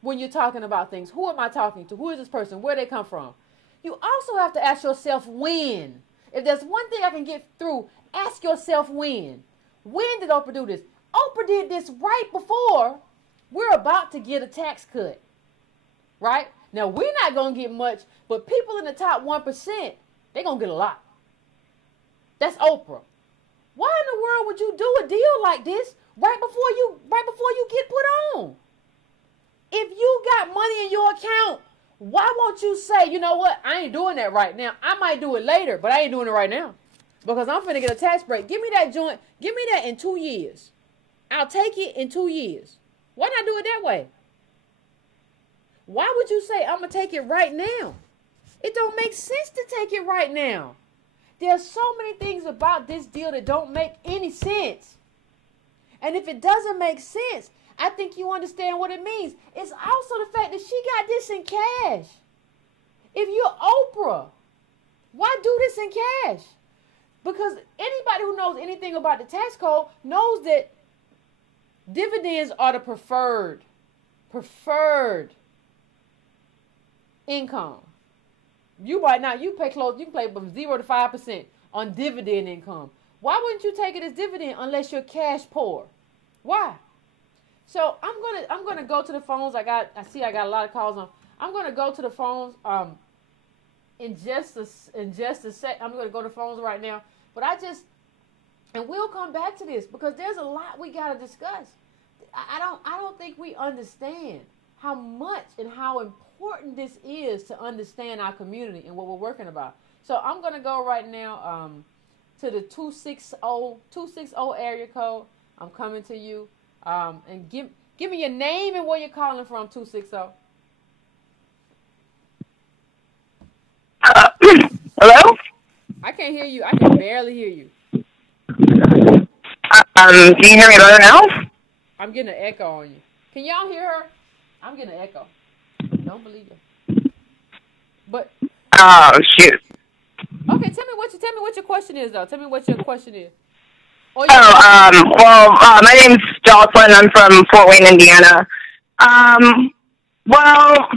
When you're talking about things, who am I talking to? Who is this person? Where they come from? You also have to ask yourself when. If there's one thing I can get through, ask yourself when. When did Oprah do this? Oprah did this right before we're about to get a tax cut. Right? Now, we're not going to get much, but people in the top 1%, they're going to get a lot. That's Oprah. Why in the world would you do a deal like this right before you get put on? If you got money in your account, why won't you say, you know what, I ain't doing that right now. I might do it later, but I ain't doing it right now because I'm finna get a tax break. Give me that joint. Give me that in 2 years. I'll take it in 2 years. Why not do it that way? Why would you say, I'm going to take it right now? It don't make sense to take it right now. There's so many things about this deal that don't make any sense. And if it doesn't make sense, I think you understand what it means. It's also the fact that she got this in cash. If you're Oprah, why do this in cash? Because anybody who knows anything about the tax code knows that dividends are the preferred income. You might not, you can play from 0 to 5% on dividend income. Why wouldn't you take it as dividend unless you're cash poor? Why? So I'm gonna go to the phones. I got a lot of calls on. I'm gonna go to the phones in just a sec. I'm gonna go to the phones right now. But and we'll come back to this because there's a lot we gotta discuss. I don't think we understand how much and how important this is to understand our community and what we're working about. So I'm gonna go right now to the 260 area code. I'm coming to you. And give me your name and where you're calling from, 260. Hello? I can't hear you. I can barely hear you. Can you hear me better now? I'm getting an echo on you. Can y'all hear her? I'm getting an echo. Don't believe it. But oh shoot. Okay, tell me what your question is though. Tell me what your question is. Well, my name's Jocelyn. I'm from Fort Wayne, Indiana. Well,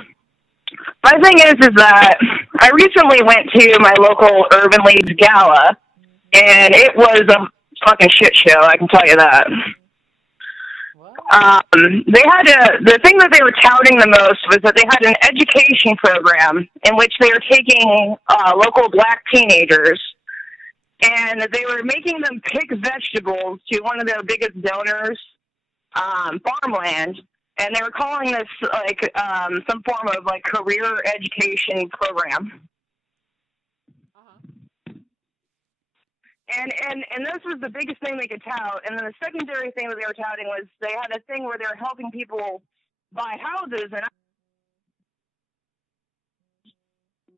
my thing is that I recently went to my local Urban Leagues gala, and it was a fucking shit show, I can tell you that. They had the thing that they were touting the most was that they had an education program in which they were taking local black teenagers and they were making them pick vegetables to one of their biggest donors, farmland, and they were calling this like some form of like career education program. And this was the biggest thing they could tout. And then the secondary thing that they were touting was they had a thing where they were helping people buy houses.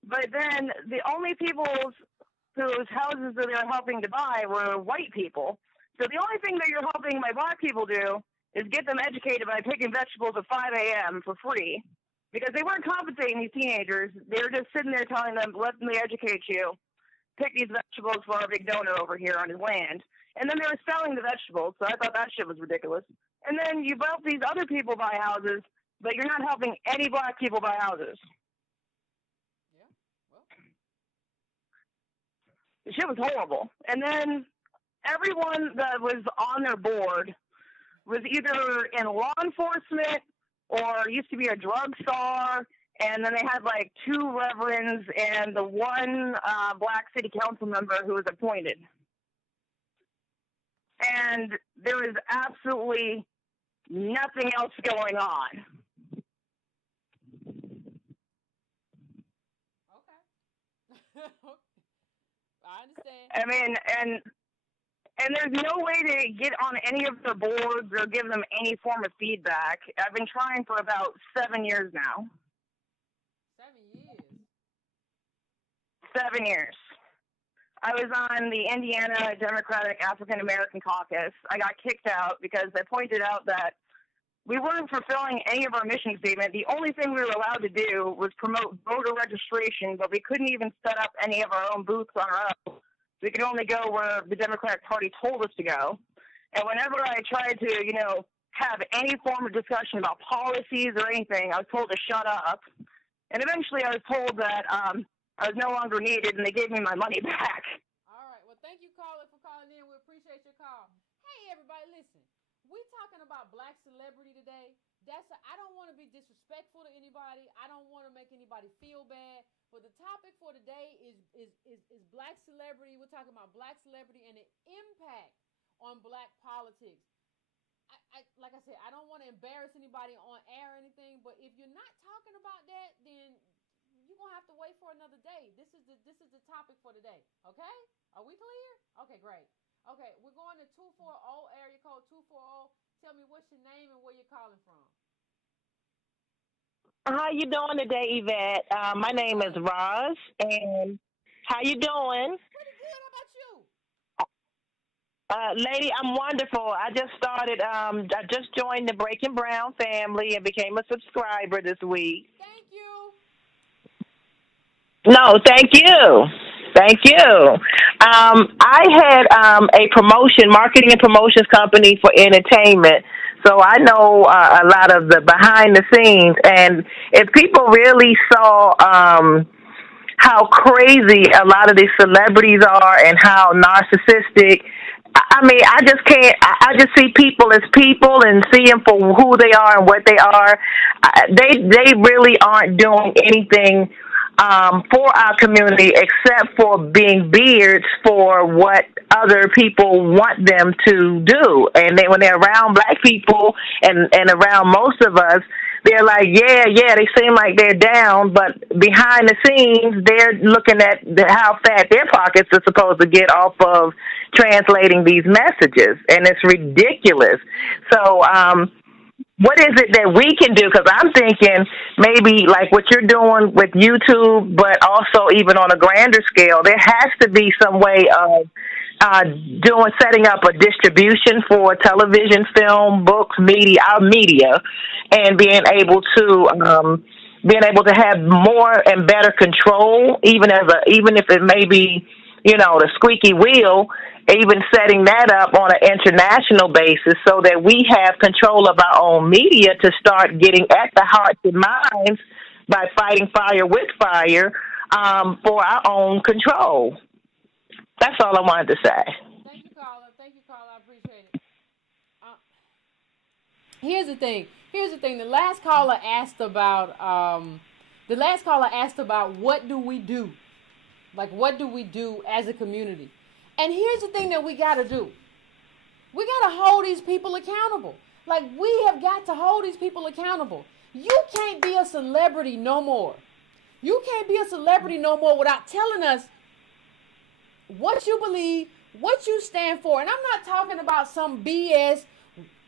But then the only people whose houses that they were helping to buy were white people. So the only thing that you're helping my black people do is get them educated by picking vegetables at 5 a.m. for free. Because they weren't compensating these teenagers. They were just sitting there telling them, let me educate you. Pick these vegetables for our big donor over here on his land. And then they were selling the vegetables, so I thought that shit was ridiculous. And then you help these other people buy houses, but you're not helping any black people buy houses. Yeah, well. The shit was horrible. And then everyone that was on their board was either in law enforcement or used to be a drug czar. And then they had like 2 reverends and the one black city council member who was appointed. And there was absolutely nothing else going on. Okay. I understand. I mean, and there's no way to get on any of their boards or give them any form of feedback. I've been trying for about 7 years now. 7 years. I was on the Indiana Democratic African American Caucus. I got kicked out because I pointed out that we weren't fulfilling any of our mission statement. The only thing we were allowed to do was promote voter registration, but we couldn't even set up any of our own booths on our own. We could only go where the Democratic Party told us to go. And whenever I tried to, have any form of discussion about policies or anything, I was told to shut up. And eventually I was told that I was no longer needed, and they gave me my money back. All right. Well, thank you, caller, for calling in. We appreciate your call. Hey, everybody, listen. We're talking about black celebrity today. I don't want to be disrespectful to anybody. I don't want to make anybody feel bad. But the topic for today is black celebrity. We're talking about black celebrity and the impact on black politics. Like I said, I don't want to embarrass anybody on air or anything, but if you're not talking about that, then you're going to have to wait for another day. This is the topic for today. Okay? Are we clear? Okay, great. Okay, we're going to 240, area code 240. Tell me what's your name and where you're calling from. How you doing today, Yvette? My name is Roz, and how you doing? Pretty good. How about you? Lady, I'm wonderful. I just started, I just joined the Breaking Brown family and became a subscriber this week. Thank you. No, thank you. Thank you. I had a marketing and promotions company for entertainment, so I know a lot of the behind the scenes. And if people really saw how crazy a lot of these celebrities are and how narcissistic, I mean, I just can't. I just see people as people and see them for who they are and what they are. They really aren't doing anything for our community except for being beards for what other people want them to do. And when they're around black people and around most of us, they're like, yeah, they seem like they're down, but behind the scenes, they're looking at how fat their pockets are supposed to get off of translating these messages, and it's ridiculous. So what is it that we can do? Because I'm thinking maybe like what you're doing with YouTube, but also even on a grander scale, there has to be some way of setting up a distribution for television, film, books, media, and being able to have more and better control, even if it may be, the squeaky wheel, even setting that up on an international basis so that we have control of our own media to start getting at the hearts and minds by fighting fire with fire for our own control. That's all I wanted to say. Thank you, caller. I appreciate it. Here's the thing. The last caller asked about what do we do? Like, what do we do as a community? And here's the thing that we got to do. We got to hold these people accountable. Like, we have got to hold these people accountable. You can't be a celebrity no more. You can't be a celebrity no more without telling us what you believe, what you stand for. And I'm not talking about some BS.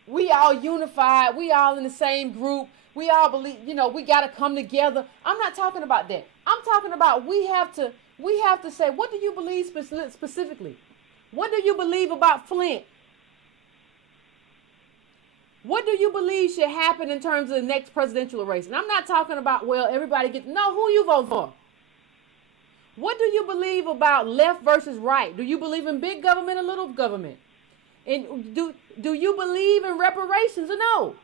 We all unified. We all in the same group. We all believe, we got to come together. I'm not talking about that. I'm talking about we have to say, what do you believe specifically? What do you believe about Flint? What do you believe should happen in terms of the next presidential race? And I'm not talking about, well, everybody who you vote for. What do you believe about left versus right? Do you believe in big government or little government? And do you believe in reparations or no?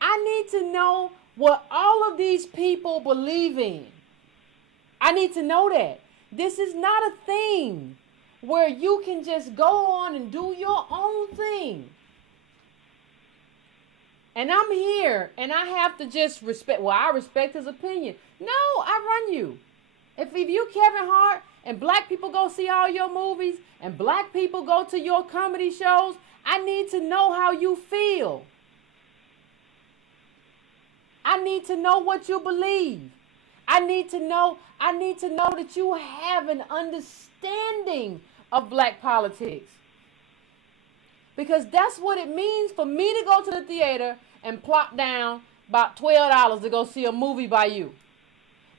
I need to know what all of these people believe in. I need to know that. This is not a thing where you can just go on and do your own thing. And I'm here, and I have to just respect. Well, I respect his opinion. No, I run you. If you Kevin Hart and black people go see all your movies and black people go to your comedy shows, I need to know how you feel. I need to know what you believe. I need to know that you have an understanding of black politics. Because that's what it means for me to go to the theater and plop down about $12 to go see a movie by you.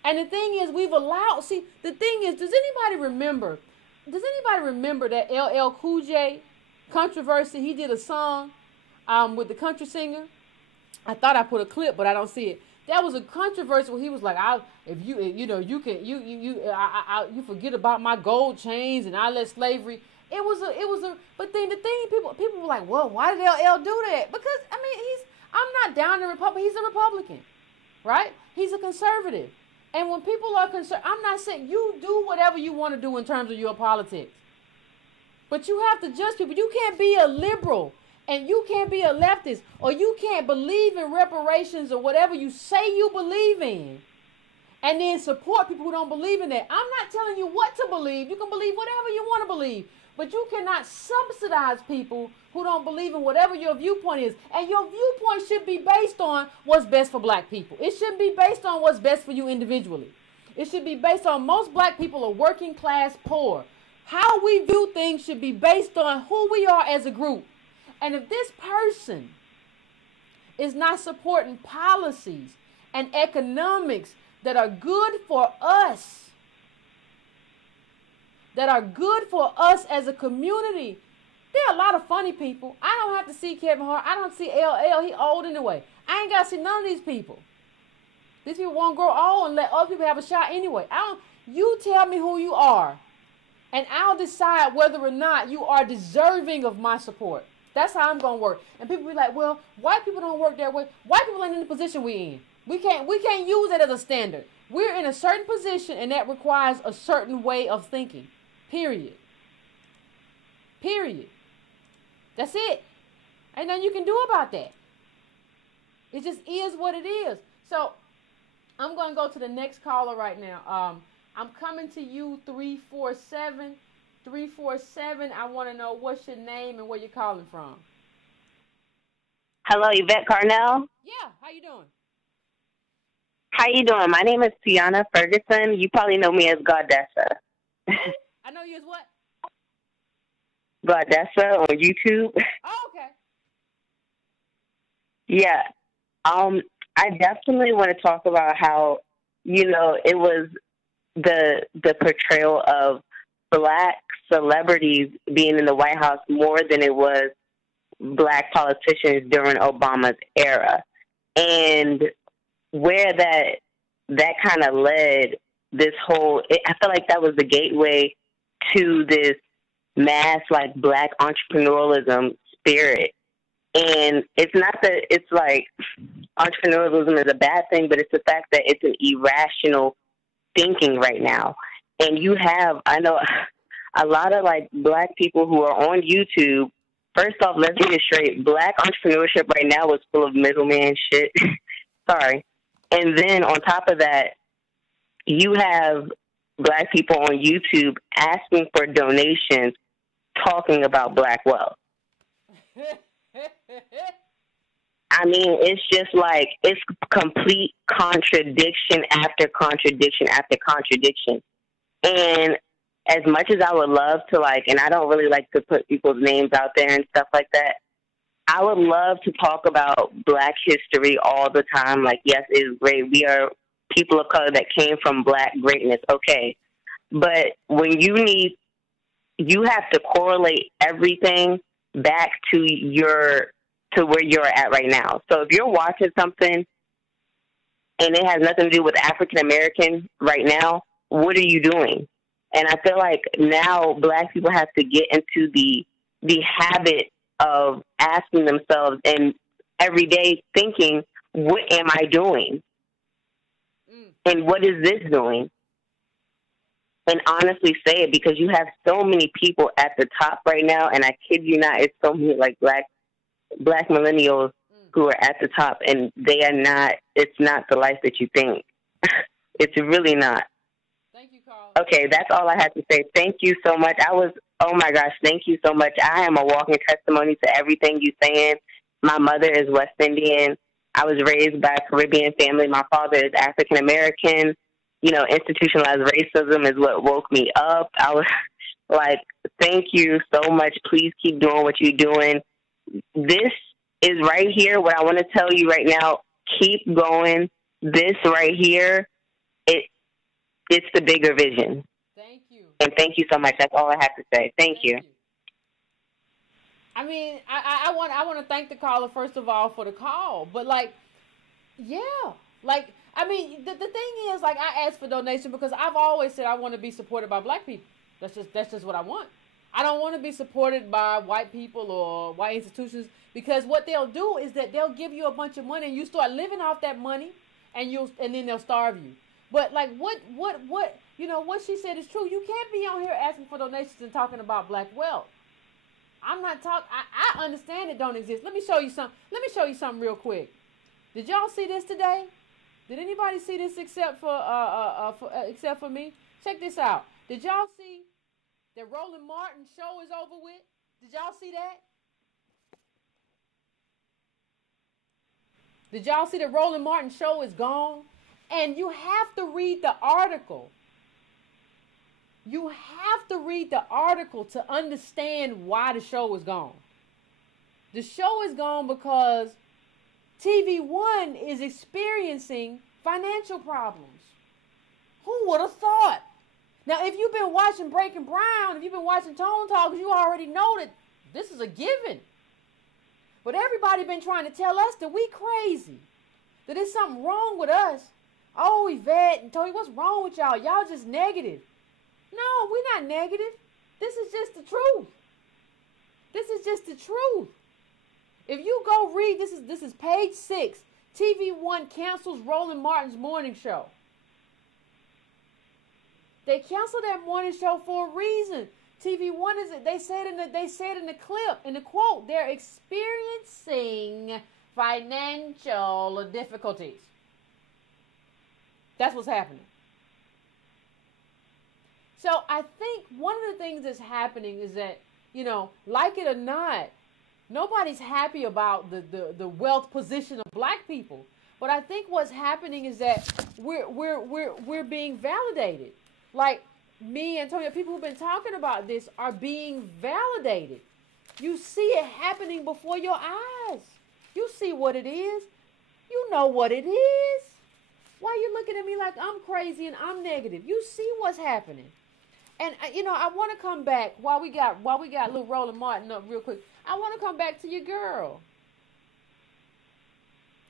And the thing is, the thing is, does anybody remember that LL Cool J controversy? He did a song with the country singer. I thought I put a clip, but I don't see it. That was a controversy where he was like, you forget about my gold chains and I let slavery. But then the thing, people were like, well, why did LL do that? Because, I'm not down in Republican. He's a Republican, right? He's a conservative. And when people are concerned, I'm not saying you do whatever you want to do in terms of your politics. But you have to judge people. You can't be a liberal and you can't be a leftist, or you can't believe in reparations or whatever you say you believe in and then support people who don't believe in that. I'm not telling you what to believe. You can believe whatever you want to believe. But you cannot subsidize people who don't believe in whatever your viewpoint is. And your viewpoint should be based on what's best for black people. It shouldn't be based on what's best for you individually. It should be based on most black people are working class poor. How we view things should be based on who we are as a group. And if this person is not supporting policies and economics that are good for us, as a community. There are a lot of funny people. I don't have to see Kevin Hart. I don't see LL. He old anyway. I ain't got to see none of these people. These people won't grow old and let other people have a shot anyway. You tell me who you are, and I'll decide whether or not you are deserving of my support. That's how I'm going to work. And people be like, well, white people don't work that way. White people ain't in the position we in. We can't use that as a standard. We're in a certain position, and that requires a certain way of thinking. Period. That's it. Ain't nothing you can do about that. It just is what it is. So I'm going to go to the next caller right now. I'm coming to you, 347. 347, I want to know what's your name and where you're calling from. Hello, Yvette Carnell. Yeah, how you doing? How you doing? My name is Tiana Ferguson. You probably know me as Goddessa. I know you as what? Goddessa on YouTube. Oh, okay. Yeah. I definitely want to talk about how, it was the portrayal of Black celebrities being in the White House more than it was Black politicians during Obama's era. And where that kind of led this whole, I feel like that was the gateway to this mass, Black entrepreneurialism spirit. And it's not that it's entrepreneurialism is a bad thing, but it's the fact that it's an irrational thinking right now. And you have, I know, a lot of Black people who are on YouTube. First off, let's get it straight. Black entrepreneurship right now is full of middleman shit. Sorry. And then on top of that, you have Black people on YouTube asking for donations, talking about Black wealth. I mean, it's just like, it's complete contradiction after contradiction after contradiction. And as much as I would love to, like, and I don't really like to put people's names out there and stuff like that, I would love to talk about Black history all the time. Like, yes, it is great. We are people of color that came from Black greatness. Okay. But when you have to correlate everything back to where you're at right now. So if you're watching something and it has nothing to do with African American right now, what are you doing? And I feel like now Black people have to get into the habit of asking themselves and every day thinking, what am I doing? And what is this doing? And honestly say it, because you have so many people at the top right now, and I kid you not, it's so many like black millennials who are at the top, and they are not, it's not the life that you think. It's really not. Thank you, Carl. Okay, that's all I have to say. Thank you so much. Oh my gosh, thank you so much. I am a walking testimony to everything you're saying. My mother is West Indian. I was raised by a Caribbean family. My father is African American. You know, institutionalized racism is what woke me up. I was like, thank you so much. Please keep doing what you're doing. This is right here. What I want to tell you right now, keep going. This right here, it's the bigger vision. Thank you. And thank you so much. That's all I have to say. Thank you. I mean, I want to thank the caller, first of all, for the call. But, like, yeah. Like, I mean, the thing is, like, I asked for donation because I've always said I want to be supported by Black people. That's just what I want. I don't want to be supported by white people or white institutions, because what they'll do is that they'll give you a bunch of money and you start living off that money, and then they'll starve you. But, like, what you know, what she said is true. You can't be on here asking for donations and talking about Black wealth. I'm not talking. I understand it don't exist. Let me show you something real quick. Did y'all see this today? Did anybody see this except for me? Check this out. Did y'all see that Roland Martin show is over with? Did y'all see that? Did y'all see that Roland Martin show is gone? And you have to read the article. You have to read the article to understand why the show is gone. The show is gone because TV One is experiencing financial problems. Who would have thought? Now, if you've been watching Breaking Brown, if you've been watching Tone Talks, you already know that this is a given. But everybody been trying to tell us that we crazy, that there's something wrong with us. Oh, Yvette and Tony, what's wrong with y'all? Y'all just negative. No, we're not negative. This is just the truth. This is just the truth. If you go read, this is page 6. TV One cancels Roland Martin's morning show. They canceled that morning show for a reason. TV One they said in the clip, in the quote, they're experiencing financial difficulties. That's what's happening. So I think one of the things that's happening is that, you know, like it or not, nobody's happy about the wealth position of Black people. But I think what's happening is that we're being validated. Like me and Tony, people who've been talking about this are being validated. You see it happening before your eyes. You see what it is. You know what it is. Why are you looking at me like I'm crazy and I'm negative? You see what's happening. And, you know, I want to come back while we got little Roland Martin up real quick. I want to come back to your girl.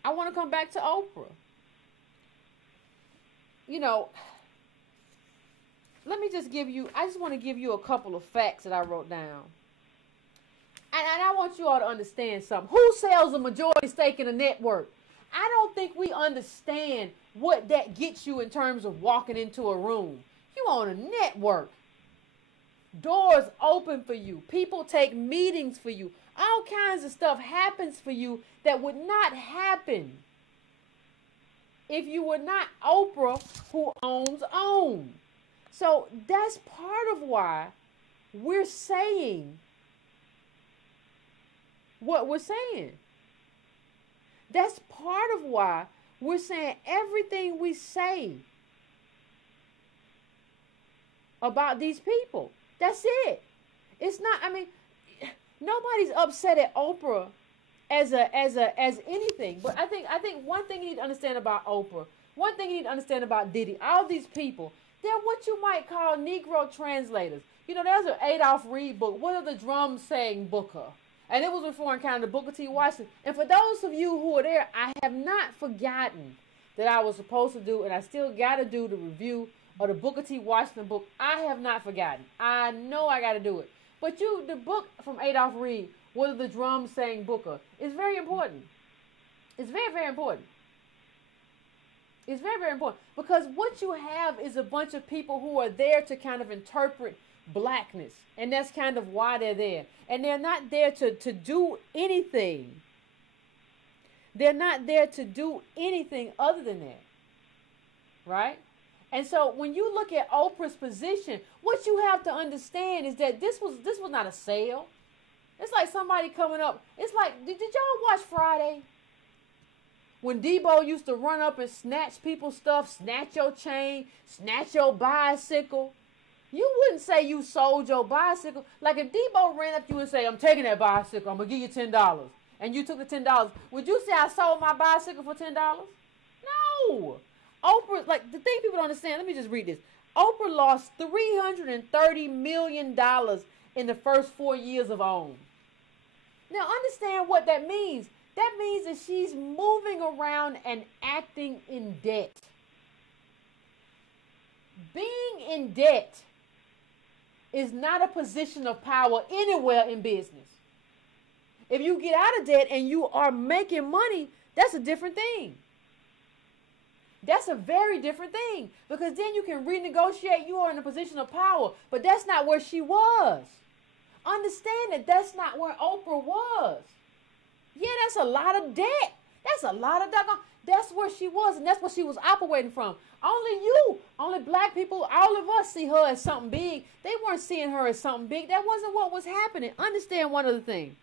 I want to come back to Oprah. You know, let me just I just want to give you a couple of facts that I wrote down. And I want you all to understand something. Who sells a majority stake in a network? I don't think we understand what that gets you in terms of walking into a room. You on a network. Doors open for you. People take meetings for you. All kinds of stuff happens for you that would not happen if you were not Oprah, who owns OWN. So that's part of why we're saying what we're saying. That's part of why we're saying everything we say about these people. That's it. It's not, I mean, nobody's upset at Oprah as anything. But I think one thing you need to understand about Oprah, one thing you need to understand about Diddy, all these people, they're what you might call Negro translators. You know, there's an Adolph Reed book, What Are the Drums Saying, Booker? And it was before encounter Booker T. Washington. And for those of you who are there, I have not forgotten that I was supposed to do, and I still got to do the review of the Booker T. Washington book. I have not forgotten. I know I got to do it. But the book from Adolph Reed, What Are the Drums Saying, Booker, is very important. It's very, very important. It's very, very important. Because what you have is a bunch of people who are there to kind of interpret blackness. And that's kind of why they're there. And they're not there to do anything. They're not there to do anything other than that. Right? And so when you look at Oprah's position, what you have to understand is that this was not a sale. It's like somebody coming up. It's like, did y'all watch Friday? When Debo used to run up and snatch people's stuff, snatch your chain, snatch your bicycle. You wouldn't say you sold your bicycle. Like if Debo ran up to you and say, I'm taking that bicycle, I'm going to give you $10. And you took the $10. Would you say I sold my bicycle for $10? No. Oprah, like the thing people don't understand, let me just read this. Oprah lost $330 million in the first 4 years of OWN. Now understand what that means. That means that she's moving around and acting in debt. Being in debt is not a position of power anywhere in business. If you get out of debt and you are making money, that's a different thing. That's a very different thing, because then you can renegotiate. You are in a position of power, but that's not where she was. Understand that that's not where Oprah was. Yeah, that's a lot of debt. That's a lot of doggone. That's where she was, and that's what she was operating from. Only black people, all of us see her as something big. They weren't seeing her as something big. That wasn't what was happening. Understand one other thing.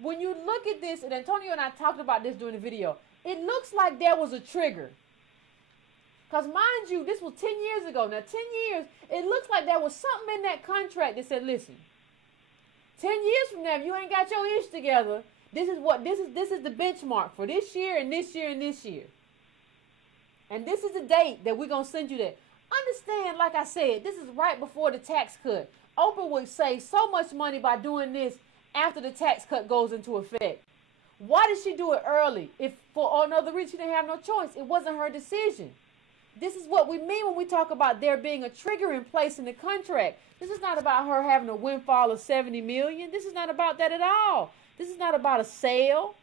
When you look at this, and Antonio and I talked about this during the video, it looks like there was a trigger. Because mind you, this was 10 years ago. Now, 10 years, it looks like there was something in that contract that said, listen, 10 years from now, if you ain't got your ish together, this is the benchmark for this year and this year and this year. And this is the date that we're going to send you that. Understand, like I said, this is right before the tax cut. Oprah would save so much money by doing this after the tax cut goes into effect. Why did she do it early? If for another reason, she didn't have no choice. It wasn't her decision. This is what we mean when we talk about there being a trigger in place in the contract. This is not about her having a windfall of $70 million. This is not about that at all. This is not about a sale.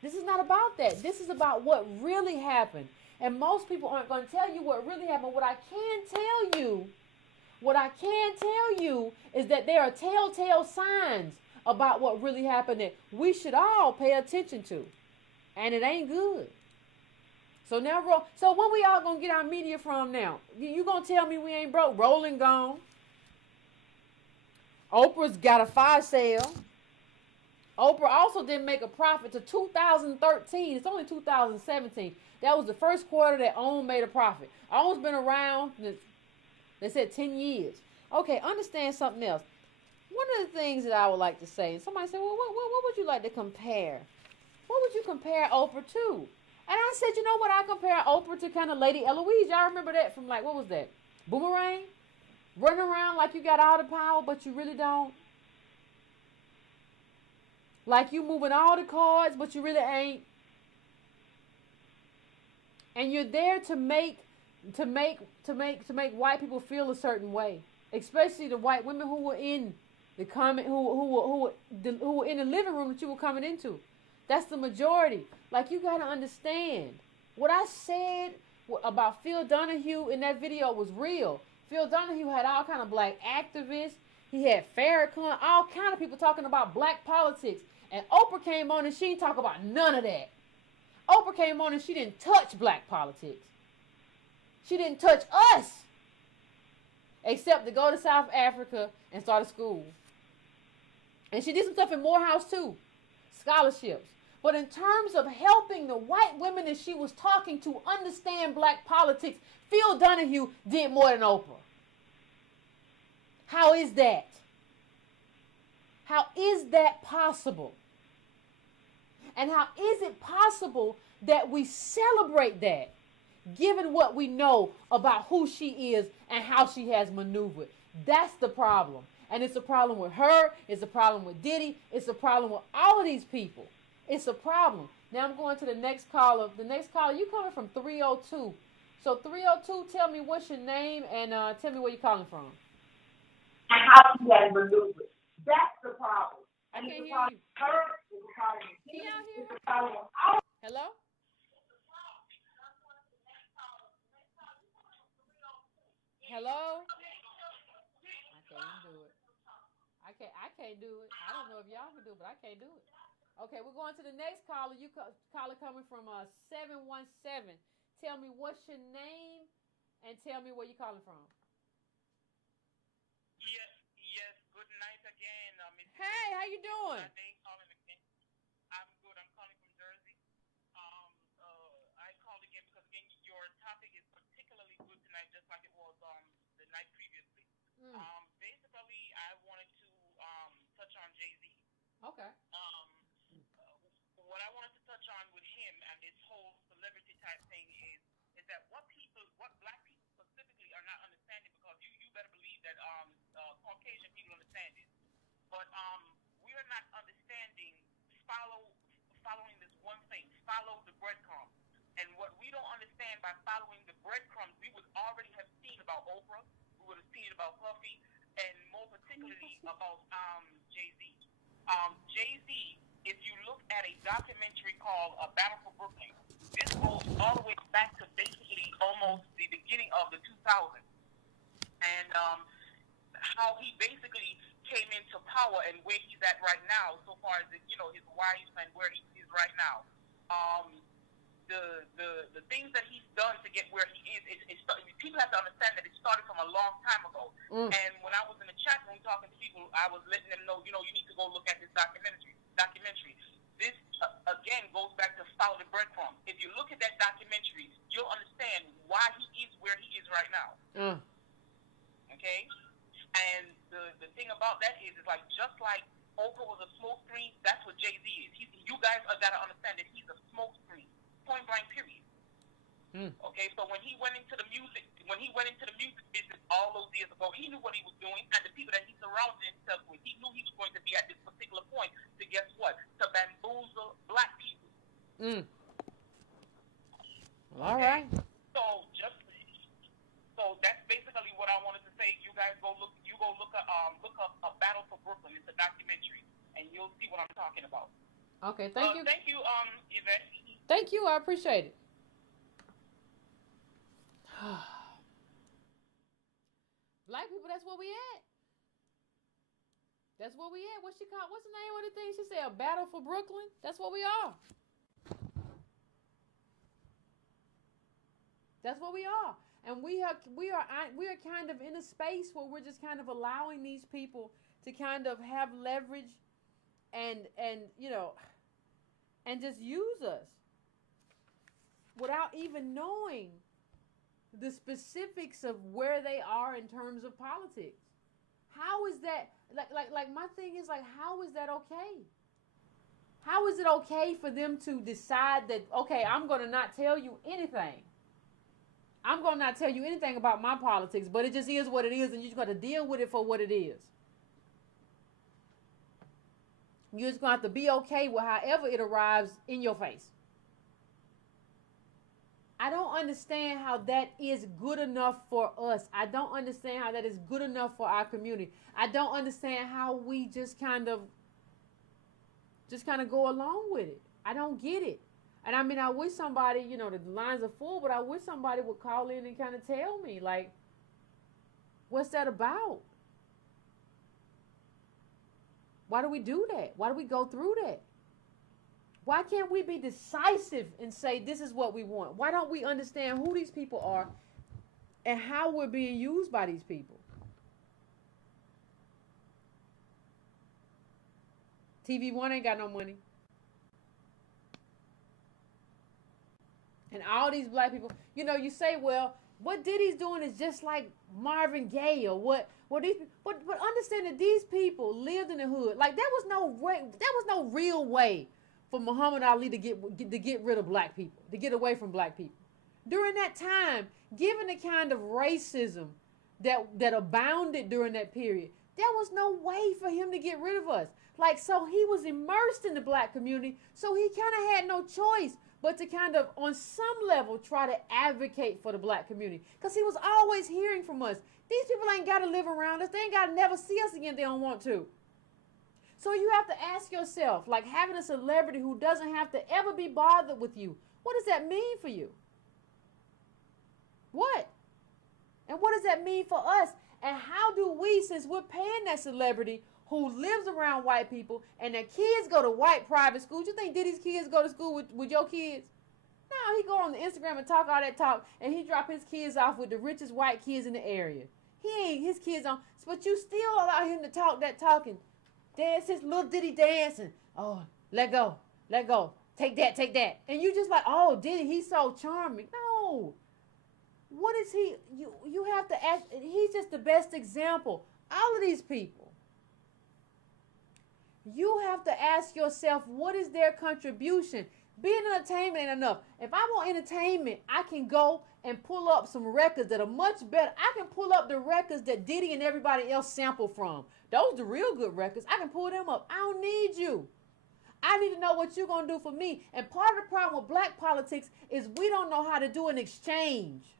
This is not about that. This is about what really happened. And most people aren't going to tell you what really happened. What I can tell you is that there are telltale signs about what really happened that we should all pay attention to. And it ain't good. So now, so when we all going to get our media from now? You going to tell me we ain't broke? Rolling gone. Oprah's got a fire sale. Oprah also didn't make a profit to 2013. It's only 2017. That was the first quarter that OWN made a profit. OWN's been around, they said 10 years. Okay, understand something else. One of the things that I would like to say, and somebody said, well, what would you like to compare? What would you compare Oprah to? And I said, you know what? I compare Oprah to kind of Lady Eloise. Y'all remember that from like, what was that? Boomerang? Running around like you got all the power, but you really don't. Like you moving all the cards, but you really ain't. And you're there to make white people feel a certain way, especially the white women who were in the who were in the living room that you were coming into. That's the majority. Like you gotta understand what I said about Phil Donahue in that video was real. Phil Donahue had all kind of black activists. He had Farrakhan, all kind of people talking about black politics. And Oprah came on and she didn't talk about none of that. Oprah came on and she didn't touch black politics. She didn't touch us, except to go to South Africa and start a school. And she did some stuff in Morehouse too, scholarships. But in terms of helping the white women that she was talking to understand black politics, Phil Donahue did more than Oprah. How is that? How is that possible? And how is it possible that we celebrate that, given what we know about who she is and how she has maneuvered? That's the problem. And it's a problem with her. It's a problem with Diddy. It's a problem with all of these people. It's a problem. Now I'm going to the next caller. The next caller, you coming from 302. So 302, tell me what's your name and tell me where you're calling from. And how she has maneuvered. That's the problem. I And can't it's a hear problem you. with her. It's a problem with Can him. y'all hear It's me? a problem with our. Hello? Hello? I can't even do it. I can't do it. I don't know if y'all can do it, but I can't do it. Okay, we're going to the next caller. You caller coming from 717. Tell me what's your name and tell me where you're calling from. Yes. Good night again, Miss. Hey, how you doing? I'm good. I'm calling from Jersey. I called again because again your topic is particularly good tonight, just like it was the night previously. Basically, I wanted to touch on Jay-Z. Okay. What I wanted to touch on with him and this whole celebrity type thing is that what black people specifically are not understanding, because you better believe that Caucasian people understand it, but we are not understanding following this one thing, follow the breadcrumbs. And what we don't understand by following the breadcrumbs, we would already have seen about Oprah, we would have seen about Puffy, and more particularly about Jay-Z. Jay-Z, if you look at a documentary called A Battle for Brooklyn, this goes all the way back to basically almost the beginning of the 2000s. And how he basically came into power and where he's at right now, so far as his wife and where he is right now. The things that he's done to get where he is, people have to understand that it started from a long time ago. And when I was in the chat room talking to people, I was letting them know, you need to go look at this documentary. This, again, goes back to follow the breadcrumbs. If you look at that documentary, you'll understand why he is where he is right now. Okay? And the thing about that is like, just like Oprah was a smoke screen, that's what Jay-Z is. You guys are got to understand that he's a smoke screen. Point blank, period. Okay, so when he went into the music business all those years ago, he knew what he was doing, and the people that he surrounded himself with, he knew he was going to be at this particular point to guess what? To bamboozle black people. All right. So that's basically what I wanted to say. You guys go look up A Battle for Brooklyn. It's a documentary, and you'll see what I'm talking about. Okay, thank you. Thank you, Yvette. Thank you. I appreciate it. Black people, that's where we at. That's where we at. What's the name of the thing? She said A Battle for Brooklyn. That's what we are. That's what we are. And we are kind of in a space where we're just kind of allowing these people to kind of have leverage and just use us without even knowing the specifics of where they are in terms of politics. How is that? Like my thing is like, how is that okay? How is it okay for them to decide that, okay, I'm going to not tell you anything. I'm going to not tell you anything about my politics, but it just is what it is, and you just got to deal with it for what it is. You're just going to have to be okay with however it arrives in your face. I don't understand how that is good enough for us. I don't understand how that is good enough for our community. I don't understand how we just kind of go along with it. I don't get it. And I mean, I wish somebody, the lines are full, but I wish somebody would call in and kind of tell me, like, what's that about? Why do we do that? Why do we go through that? Why can't we be decisive and say this is what we want? Why don't we understand who these people are and how we're being used by these people. TV1 ain't got no money. And all these black people, you know, you say, well, what Diddy's doing is just like Marvin Gaye or what these, but understand that these people lived in the hood. Like there was no way, there was no real way for Muhammad Ali to get rid of black people, to get away from black people. During that time, given the kind of racism that abounded during that period, there was no way for him to get rid of us. Like, so he was immersed in the black community, so he kind of had no choice but to kind of, on some level, try to advocate for the black community. Because he was always hearing from us. These people ain't got to live around us. They ain't got to never see us again if they don't want to. So you have to ask yourself, like having a celebrity who doesn't have to ever be bothered with you, what does that mean for you? What? And what does that mean for us? And how do we, since we're paying that celebrity who lives around white people and their kids go to white private schools, you think Diddy's kids go to school with your kids? No, he go on the Instagram and talk all that talk, and he drop his kids off with the richest white kids in the area. He ain't his kids on, but you still allow him to talk that talking. Dance his little Diddy dancing. Oh, let go, take that. And you just like, oh, Diddy, he's so charming. No. What is he? You have to ask. He's just the best example. All of these people. You have to ask yourself, what is their contribution? Being entertainment ain't enough. If I want entertainment, I can go and pull up some records that are much better. I can pull up the records that Diddy and everybody else sample from. Those are the real good records. I can pull them up. I don't need you. I need to know what you're going to do for me. And part of the problem with black politics is we don't know how to do an exchange.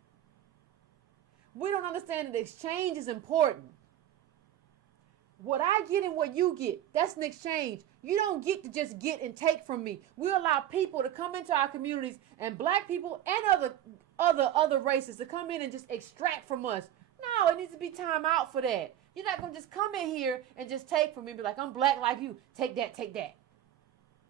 We don't understand that exchange is important. What I get and what you get, that's an exchange. You don't get to just get and take from me. We allow people to come into our communities, and black people and other races to come in and just extract from us. No, it needs to be time out for that. You're not going to just come in here and just take from me and be like, I'm black like you. Take that, take that.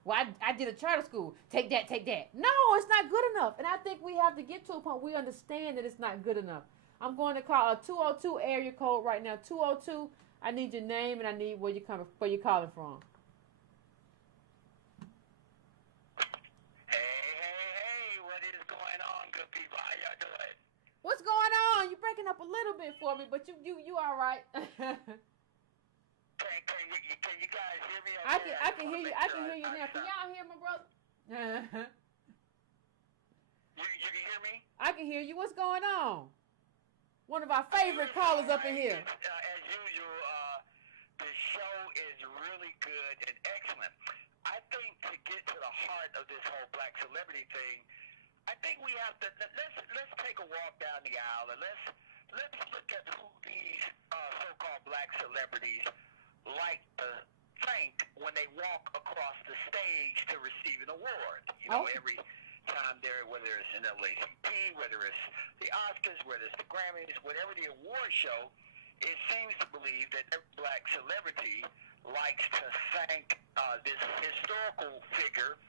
Well, I did a charter school. Take that, take that. No, it's not good enough. And I think we have to get to a point where we understand that it's not good enough. I'm going to call a 202 area code right now. 202. I need your name and I need where you're calling from. Hey, what is going on, good people? How y'all doing? What's going on? You're breaking up a little bit for me, but you all right. Can you guys hear me? Okay? I can hear you. I can hear you now. Can y'all hear my brother? You can hear me? I can hear you. What's going on? One of our favorite callers up in here. As usual, the show is really good and excellent. I think to get to the heart of this whole black celebrity thing, I think we have to let's take a walk down the aisle and let's look at who these so-called black celebrities like to thank when they walk across the stage to receive an award. You know, every time there, whether it's an NAACP, whether it's the Oscars, whether it's the Grammys, whatever the award show, it seems to believe that every black celebrity likes to thank this historical figure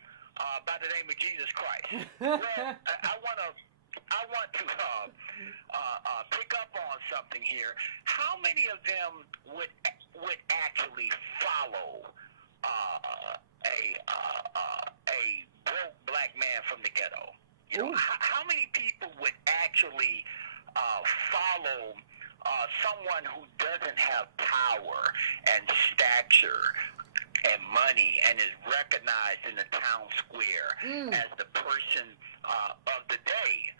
by the name of Jesus Christ. Well, I want to pick up on something here. How many of them would actually follow a broke black man from the ghetto? You know, how many people would actually follow someone who doesn't have power and stature and money and is recognized in the town square as the person of the day?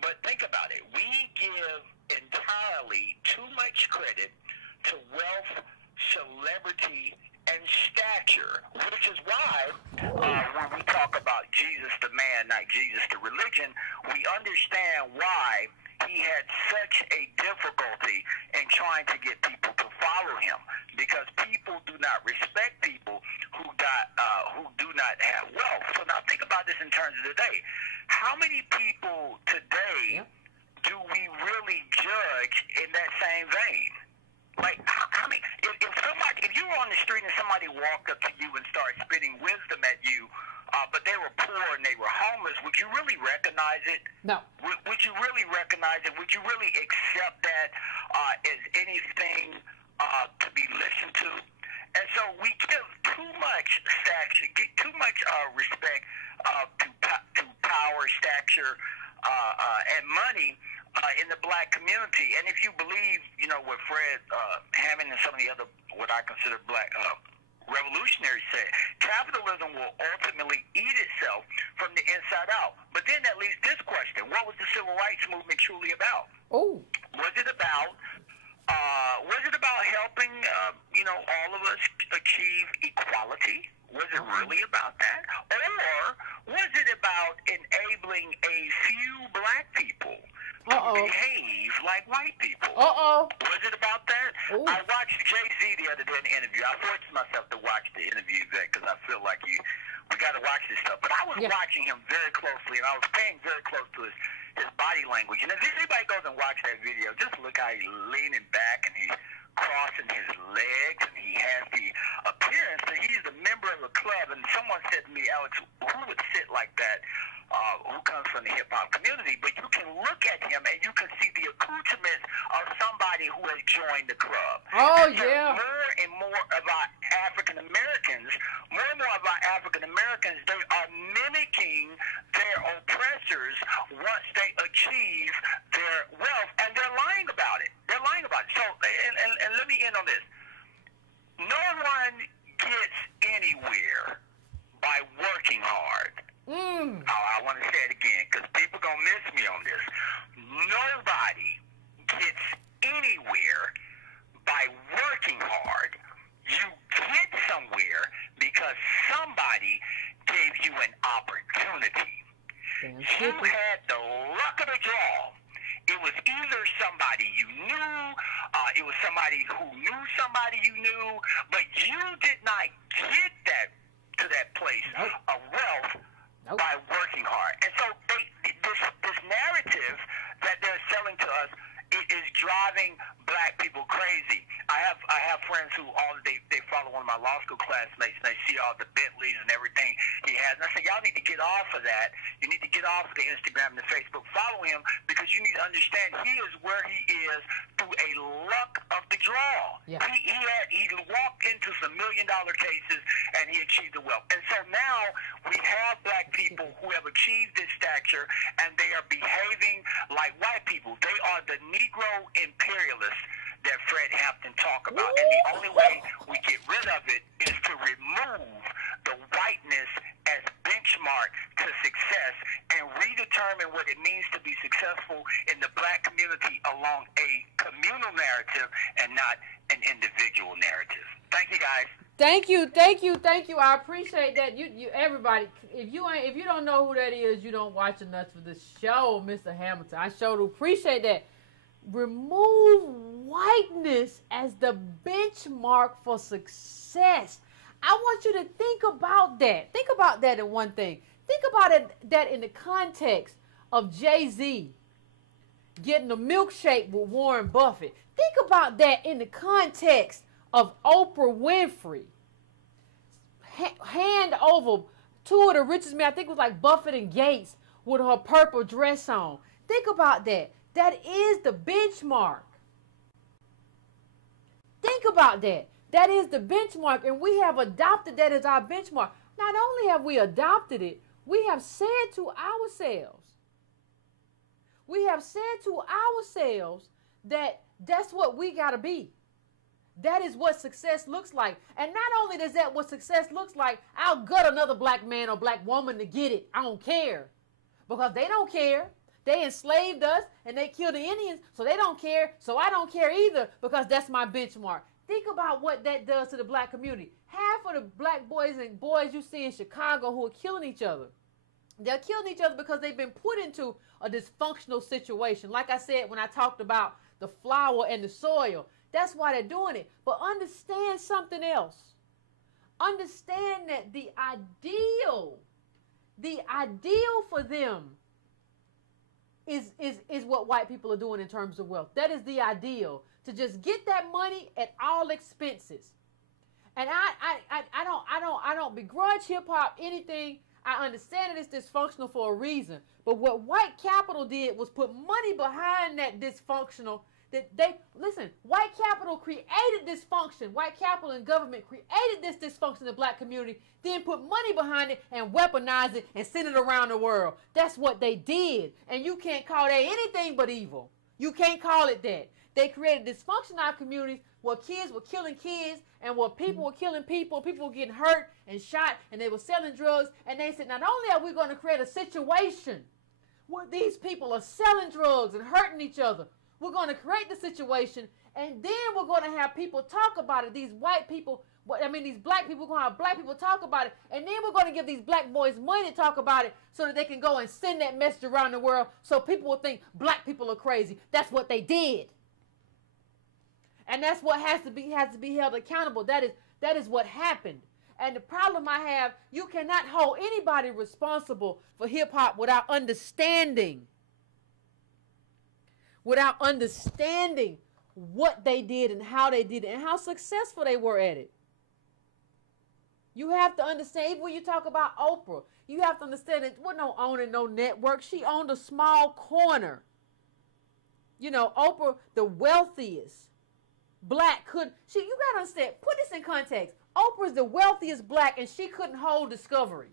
But think about it. We give entirely too much credit to wealth, celebrity, and stature, which is why when we talk about Jesus the man, not Jesus the religion, we understand why he had such a difficulty in trying to get people to follow him, because people do not respect people who do not have wealth. So now think about this in terms of today. How many people today do we really judge in that same vein? Like, how many? If you were on the street and somebody walked up to you and started spitting wisdom at you, but they were poor and they were homeless, would you really recognize it? No. Would you really recognize it? Would you really accept that as anything to be listened to? And so we give too much respect to power, stature, and money in the black community. And if you believe, what Fred Hammond and some of the other, what I consider black revolutionaries said, capitalism will ultimately eat itself from the inside out. But then that leaves this question: what was the civil rights movement truly about? Oh, was it about helping all of us achieve equality? Was it really about that, or was it about enabling a few black people to behave like white people? Was it about that? Ooh. I watched Jay-Z the other day in an interview. I forced myself to watch the interview because I feel like we got to watch this stuff. But I was watching him very closely, and I was paying very close to his body language. And if anybody goes and watch that video, just look how he's leaning back and he's crossing his legs, and he has the appearance that he's a member of a club. And someone said to me, Alex, who would sit like that, who comes from the hip-hop community? But you can look at him and you can see the accoutrements of somebody who has joined the club. Oh, and yeah. More and more of our African Americans, they are mimicking their oppressors once they achieve their wealth, and they're lying about it. So, and let me end on this. No one gets anywhere by working hard. I want to say it again because people going to miss me on this. Nobody gets anywhere by working hard. You get somewhere because somebody gave you an opportunity. You had the luck of the draw. It was either somebody you knew, it was somebody who knew somebody you knew, but you did not get to that place of wealth by working hard. And so this narrative that they're selling to us is driving black people crazy. I have friends who they follow one of my law school classmates, and they see all the Bentleys and everything he has. And I say, y'all need to get off of that. You need to get off of the Instagram and the Facebook. Follow him because you need to understand he is where he is through a luck of the draw. Yeah. He walked into some $1 million cases and he achieved the wealth. And so now we have black people who have achieved this stature and they are behaving like white people. They are the Negro imperialists that Fred Hampton talked about. And the only way we get rid of it is to remove the whiteness as benchmark to success and redetermine what it means to be successful in the black community along a communal narrative and not an individual narrative. Thank you, guys. Thank you. I appreciate that. You everybody, if you don't know who that is, you don't watch enough for this show, Mr. Hamilton. I sure do appreciate that. Remove whiteness as the benchmark for success. I want you to think about that. Think about that in one thing. Think about that in the context of Jay-Z getting a milkshake with Warren Buffett. Think about that in the context of Oprah Winfrey hand over two of the richest men. I think it was like Buffett and Gates with her purple dress on. Think about that. That is the benchmark. Think about that. That is the benchmark, and we have adopted that as our benchmark. Not only have we adopted it, we have said to ourselves, that that's what we got to be. That is what success looks like. And not only does that what success looks like, I'll gut another black man or black woman to get it. I don't care. Because they don't care. They enslaved us and they killed the Indians, so they don't care. So I don't care either because that's my benchmark. Think about what that does to the black community. Half of the black boys and boys you see in Chicago who are killing each other, they're killing each other because they've been put into a dysfunctional situation. Like I said when I talked about the flour and the soil, that's why they're doing it. But understand something else. Understand that the ideal for them is what white people are doing in terms of wealth. That is the ideal, to just get that money at all expenses. And I don't begrudge hip hop anything. I understand that it's dysfunctional for a reason. But what white capital did was put money behind that dysfunctional. Listen, white capital created dysfunction. White capital and government created this dysfunction in the black community, then put money behind it and weaponized it and sent it around the world. That's what they did. And you can't call that anything but evil. You can't call it that. They created dysfunction in our communities where kids were killing kids and where people were killing people were getting hurt and shot, and they were selling drugs. And they said, not only are we going to create a situation where these people are selling drugs and hurting each other, we're going to create the situation, and then we're going to have people talk about it. These white people, these black people, we're going to have black people talk about it, and then we're going to give these black boys money to talk about it so that they can go and send that message around the world so people will think black people are crazy. That's what they did. And that's what has to be held accountable. That is what happened. And the problem I have, you cannot hold anybody responsible for hip-hop without understanding what they did and how they did it and how successful they were at it. You have to understand, even when you talk about Oprah, you have to understand that wasn't no owning no network. She owned a small corner. You know, Oprah, the wealthiest black you gotta understand, put this in context. Oprah's the wealthiest black and she couldn't hold Discovery.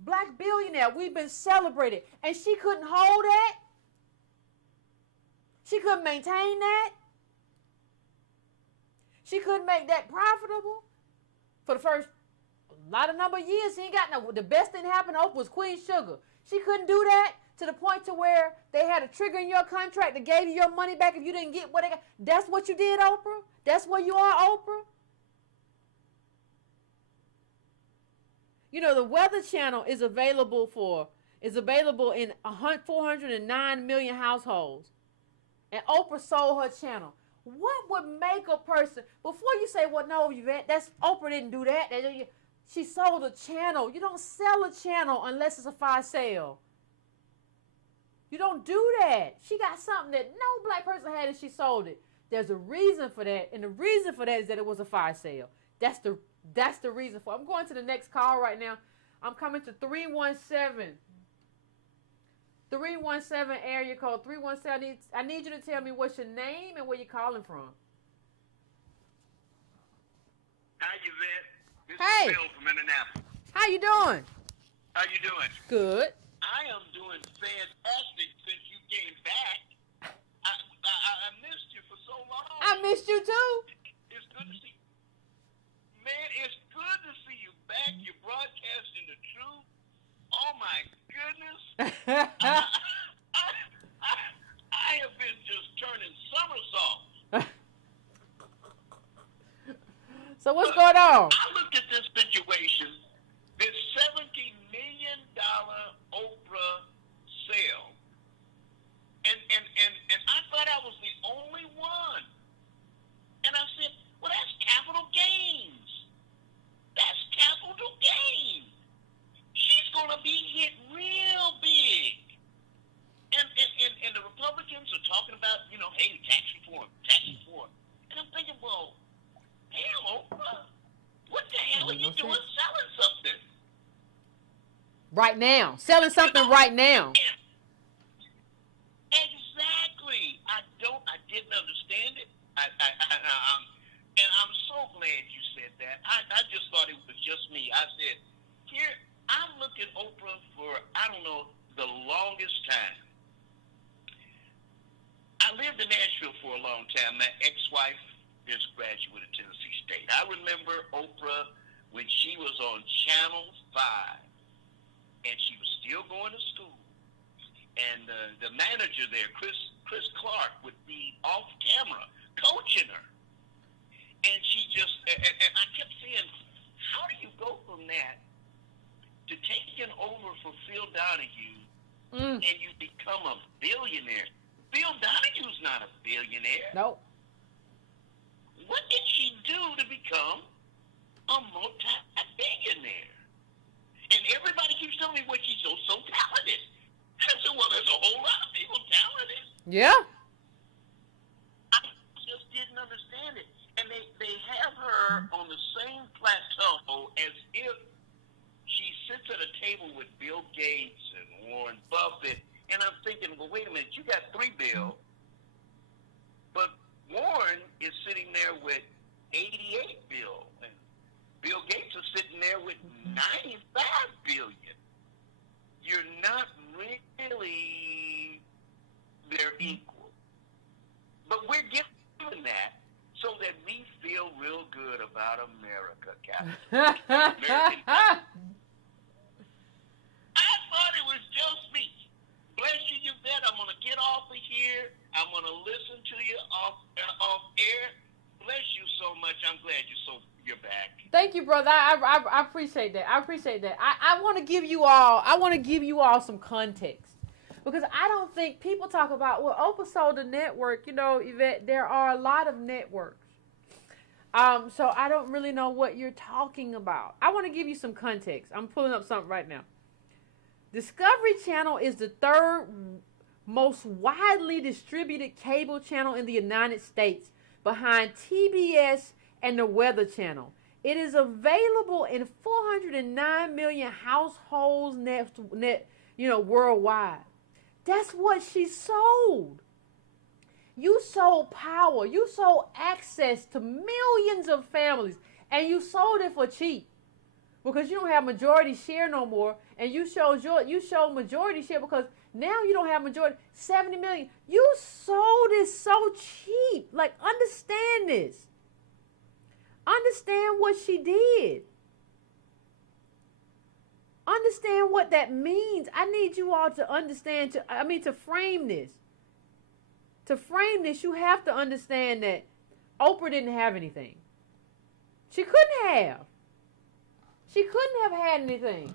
Black billionaire, we've been celebrated, and she couldn't hold that. She couldn't maintain that. She couldn't make that profitable for the first number of years. She ain't got the best thing happened to Oprah was Queen Sugar. She couldn't do that to the point to where they had a trigger in your contract that gave you your money back if you didn't get what they got. That's what you did, Oprah? That's where you are, Oprah? You know, the Weather Channel is available in 409 million households. And Oprah sold her channel. What would make a person, before you say, well, no, Yvette, Oprah didn't do that. She sold a channel. You don't sell a channel unless it's a fire sale. You don't do that. She got something that no black person had and she sold it. There's a reason for that. And the reason for that is that it was a fire sale. That's the reason for it. I'm going to the next call right now. I'm coming to 317 area code 317. I need you to tell me what's your name and where you're calling from. Hi, Yvette. This Hey. is Bill from Indianapolis. How you doing? How you doing? Good. I am doing fantastic since you came back. I missed you for so long. I missed you too. It's good to see. Man, it's good to see you back. You're broadcasting the truth. Oh my goodness. I have been just turning somersaults. So what's going on? I looked at this situation, this $70 million Oprah sale, and I thought I was the only one. And I said, well, that's capital gains. That's capital gains. She's going to be hit real big. And the Republicans are talking about, hey, tax reform. And I'm thinking, well, hell, Oprah, what the hell are you doing selling something? Right now. Selling something right now. Exactly. I didn't understand it. And I'm so glad you said that. I just thought it was just me. I said, here, I've looked at Oprah for, I don't know, the longest time. I lived in Nashville for a long time. My ex-wife is a graduate of Tennessee State. I remember Oprah when she was on Channel 5, and she was still going to school. And the manager there, Chris Clark, would be off camera coaching her. And she just, and I kept saying, how do you go from that to taking over for Phil Donahue and you become a billionaire? Phil Donahue's not a billionaire. No. What did she do to become a multi-billionaire? And everybody keeps telling me, well, she's so talented. I said, well, there's a whole lot of people talented. Yeah. I just didn't understand it. And they have her on the same plateau as if she sits at a table with Bill Gates and Warren Buffett, and I'm thinking, well, wait a minute, you got 3 Bill, but Warren is sitting there with 88 Bill, and Bill Gates is sitting there with 95 billion. You're not really they're equal. But we're given that so that we feel real good about America, Captain. I thought it was just me. Bless you, Yvette. I'm going to get off of here. I'm going to listen to you off air. Bless you so much. I'm glad you're back. Thank you, brother. I appreciate that. I appreciate that. I want to give you all some context. Because I don't think people talk about, well, Oprah sold a network. You know, Yvette, there are a lot of networks. So I don't really know what you're talking about. I want to give you some context. I'm pulling up something right now. Discovery Channel is the 3rd most widely distributed cable channel in the United States, behind TBS and the Weather Channel. It is available in 409 million households worldwide. That's what she sold. You sold power. You sold access to millions of families, and you sold it for cheap because you don't have majority share no more. And you showed majority share because now you don't have majority. 70 million. You sold it so cheap. Like, understand this. Understand what she did. Understand what that means. I need you all to understand, to frame this. To frame this, you have to understand that Oprah didn't have anything. She couldn't have. She couldn't have had anything.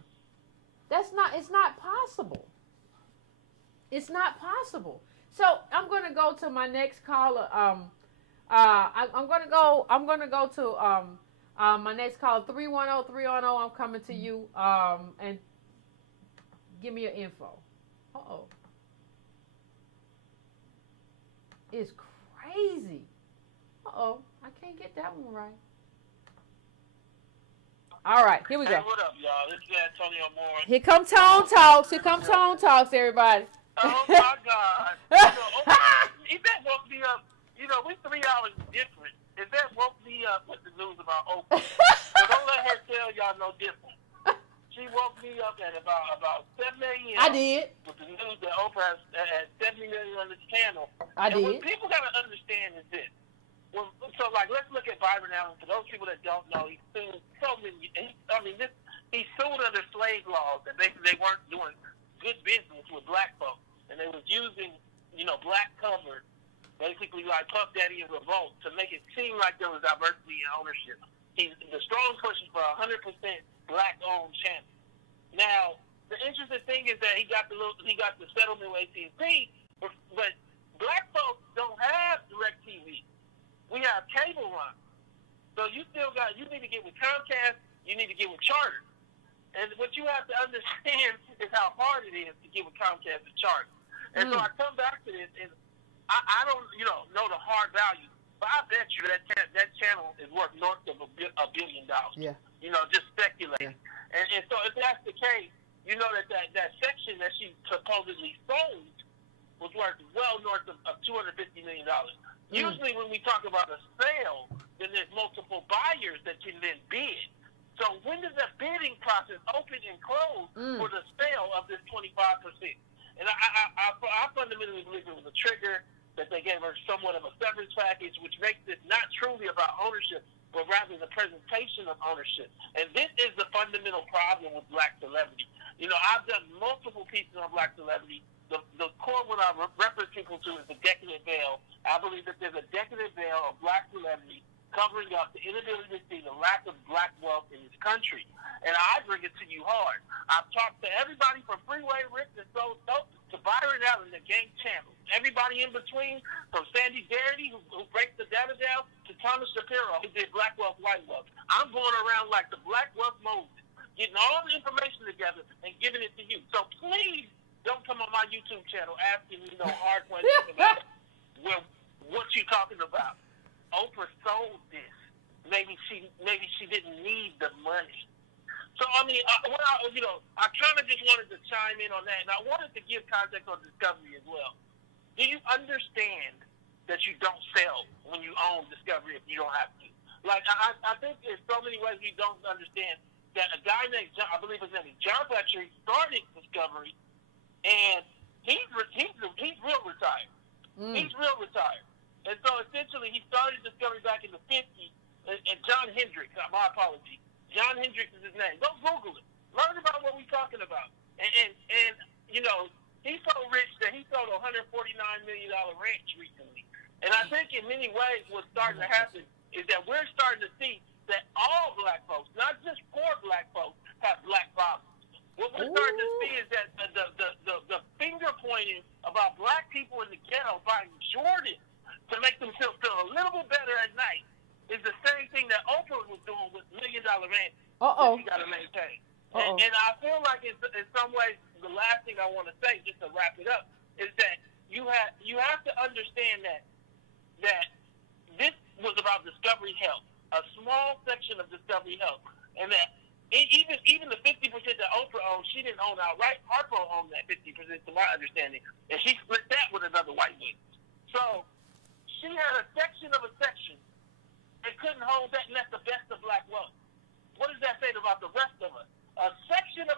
It's not possible. It's not possible. So I'm going to go to my next caller. I'm going to go to my next caller, 310-310. I'm coming to you. And give me your info. Uh-oh. It's crazy. Uh-oh. I can't get that one right. All right, here we go. Hey, what up, y'all? This is Antonio Moore. Here come Tone Talks. Here come Tone Talks, everybody. Oh, my God. Yvette woke me up. You know, we 3 hours different. Yvette woke me up with the news about Oprah. So don't let her tell y'all no different. She woke me up at about 7 a.m. I did. With the news that Oprah has 70 million on this channel. I did. What people got to understand is this. Well, so, like, let's look at Byron Allen. For those people that don't know, he sued so many. He sued under slave laws, and they weren't doing good business with black folks, and they was using, black cover, basically like Puff Daddy and Revolt, to make it seem like there was diversity in ownership. He's the strong pushing for 100% black-owned channel. Now, the interesting thing is that he got the settlement with AT&T, but black folks don't have DirecTV. We have cable run. So you need to get with Comcast, you need to get with Charter. And what you have to understand is how hard it is to get with Comcast and Charter. And so I come back to this, and I don't, know the hard value, but I bet you that channel is worth north of $1 billion. Yeah. Just speculating. Yeah. And so if that's the case, that section that she supposedly sold was worth well north of $250 million. Usually when we talk about a sale, then there's multiple buyers that can then bid. So when does the bidding process open and close for the sale of this 25%? And I fundamentally believe it was a trigger, that they gave her somewhat of a severance package, which makes it not truly about ownership, but rather the presentation of ownership. And this is the fundamental problem with black celebrity. I've done multiple pieces on black celebrity. The core what I reference people to is the decadent veil. I believe that there's a decadent veil of black celebrity covering up the inability to see the lack of black wealth in this country. And I bring it to you hard. I've talked to everybody from Freeway Rick and So Dope to Byron Allen, the Gang Channel. Everybody in between, from Sandy Garrity, who breaks the data down, to Thomas Shapiro, who did Black Wealth, White Wealth. I'm going around like the Black Wealth Moses, getting all the information together and giving it to you. So please, don't come on my YouTube channel asking me hard questions about what you talking about. Oprah sold this. Maybe she didn't need the money. So, I mean, I kind of just wanted to chime in on that, and I wanted to give context on Discovery as well. Do you understand that you don't sell when you own Discovery if you don't have to? Like, I think there's so many ways we don't understand that a guy named John, I believe his name is John Fletcher, started Discovery, and he's real retired. He's real retired. And so, essentially, he started Discovery back in the 50s, and John Hendricks, my apologies. John Hendricks is his name. Go Google it. Learn about what we're talking about. And you know, he's so rich that he sold a $149 million ranch recently. And I think in many ways what's starting to happen is that we're starting to see that all black folks, not just poor black folks, have black problems. What we're starting to see is that the finger pointing about black people in the ghetto buying Jordans to make themselves feel a little bit better at night is the same thing that Oprah was doing with $1 Million Man. That you got to maintain. And I feel like in some ways, the last thing I want to say, just to wrap it up, is that you have to understand that this was about Discovery Health, a small section of Discovery Health, and that even the 50% that Oprah owned, she didn't own outright. Harpo owned that 50%, to my understanding, and she split that with another white man. So she had a section of a section. They couldn't hold that, and that's the best of black wealth. What does that say about the rest of us? A section of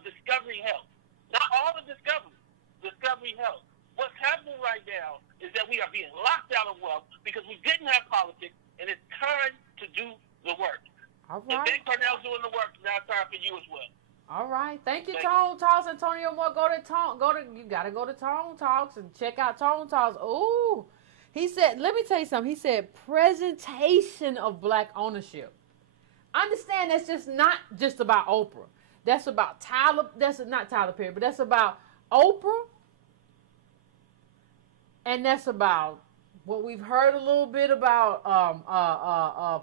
Discovery Health. Not all of Discovery Health. What's happening right now is that we are being locked out of wealth because we didn't have politics, and it's time to do the work. All right. Yvette Carnell's doing the work. Now it's time for you as well. All right. Thank you, Tone Talks. Antonio Moore, you got to go to Tone Talks and check out Tone Talks. Ooh. He said, let me tell you something. He said, presentation of black ownership. Understand that's just not just about Oprah. That's about not Tyler Perry, but that's about Oprah. And that's about what we've heard a little bit about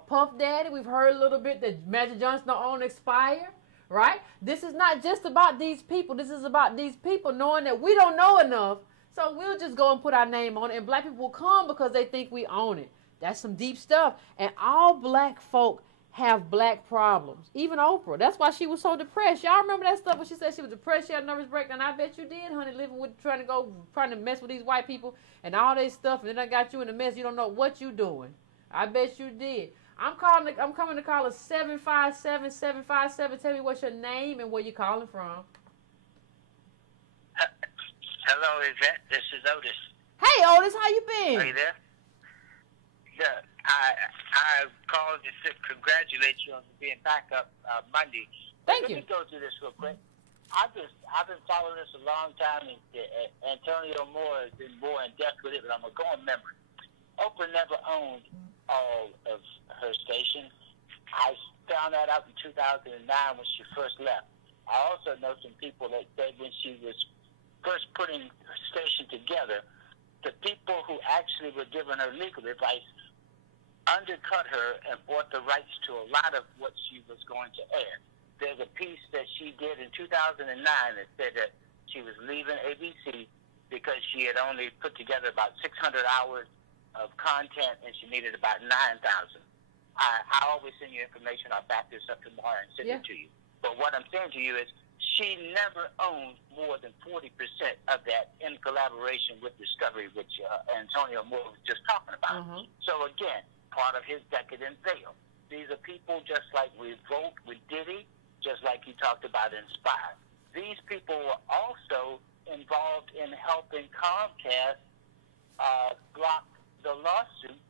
Puff Daddy. We've heard a little bit that Magic Johnson don't own Expire, right? This is not just about these people. This is about these people knowing that we don't know enough. So we'll just go and put our name on it, and black people will come because they think we own it. That's some deep stuff. And all black folk have black problems. Even Oprah. That's why she was so depressed. Y'all remember that stuff when she said she was depressed, she had a nervous breakdown? I bet you did, honey, trying to mess with these white people and all this stuff, and then I got you in a mess. You don't know what you doing. I bet you did. I'm coming to call us 757-757. Tell me what's your name and where you calling from. Hello, Yvette. This is Otis. Hey, Otis, how you been? Are you there? Yeah, I called to congratulate you on being back up Monday. Thank you. Let me go through this real quick. I've been following this a long time, and Antonio Moore has been more in depth with it, but I'm a going memory. Oprah never owned all of her stations. I found that out in 2009 when she first left. I also know some people that said when she was first putting her station together, the people who actually were giving her legal advice undercut her and bought the rights to a lot of what she was going to air. There's a piece that she did in 2009 that said that she was leaving ABC because she had only put together about 600 hours of content and she needed about 9,000. I always send you information. I'll back this up tomorrow and send it to you. But what I'm saying to you is she never owned more than 40% of that in collaboration with Discovery, which Antonio Moore was just talking about. So again, part of his decadent veil. These are people just like Revolt with Diddy, just like he talked about Inspire. These people were also involved in helping Comcast block the lawsuit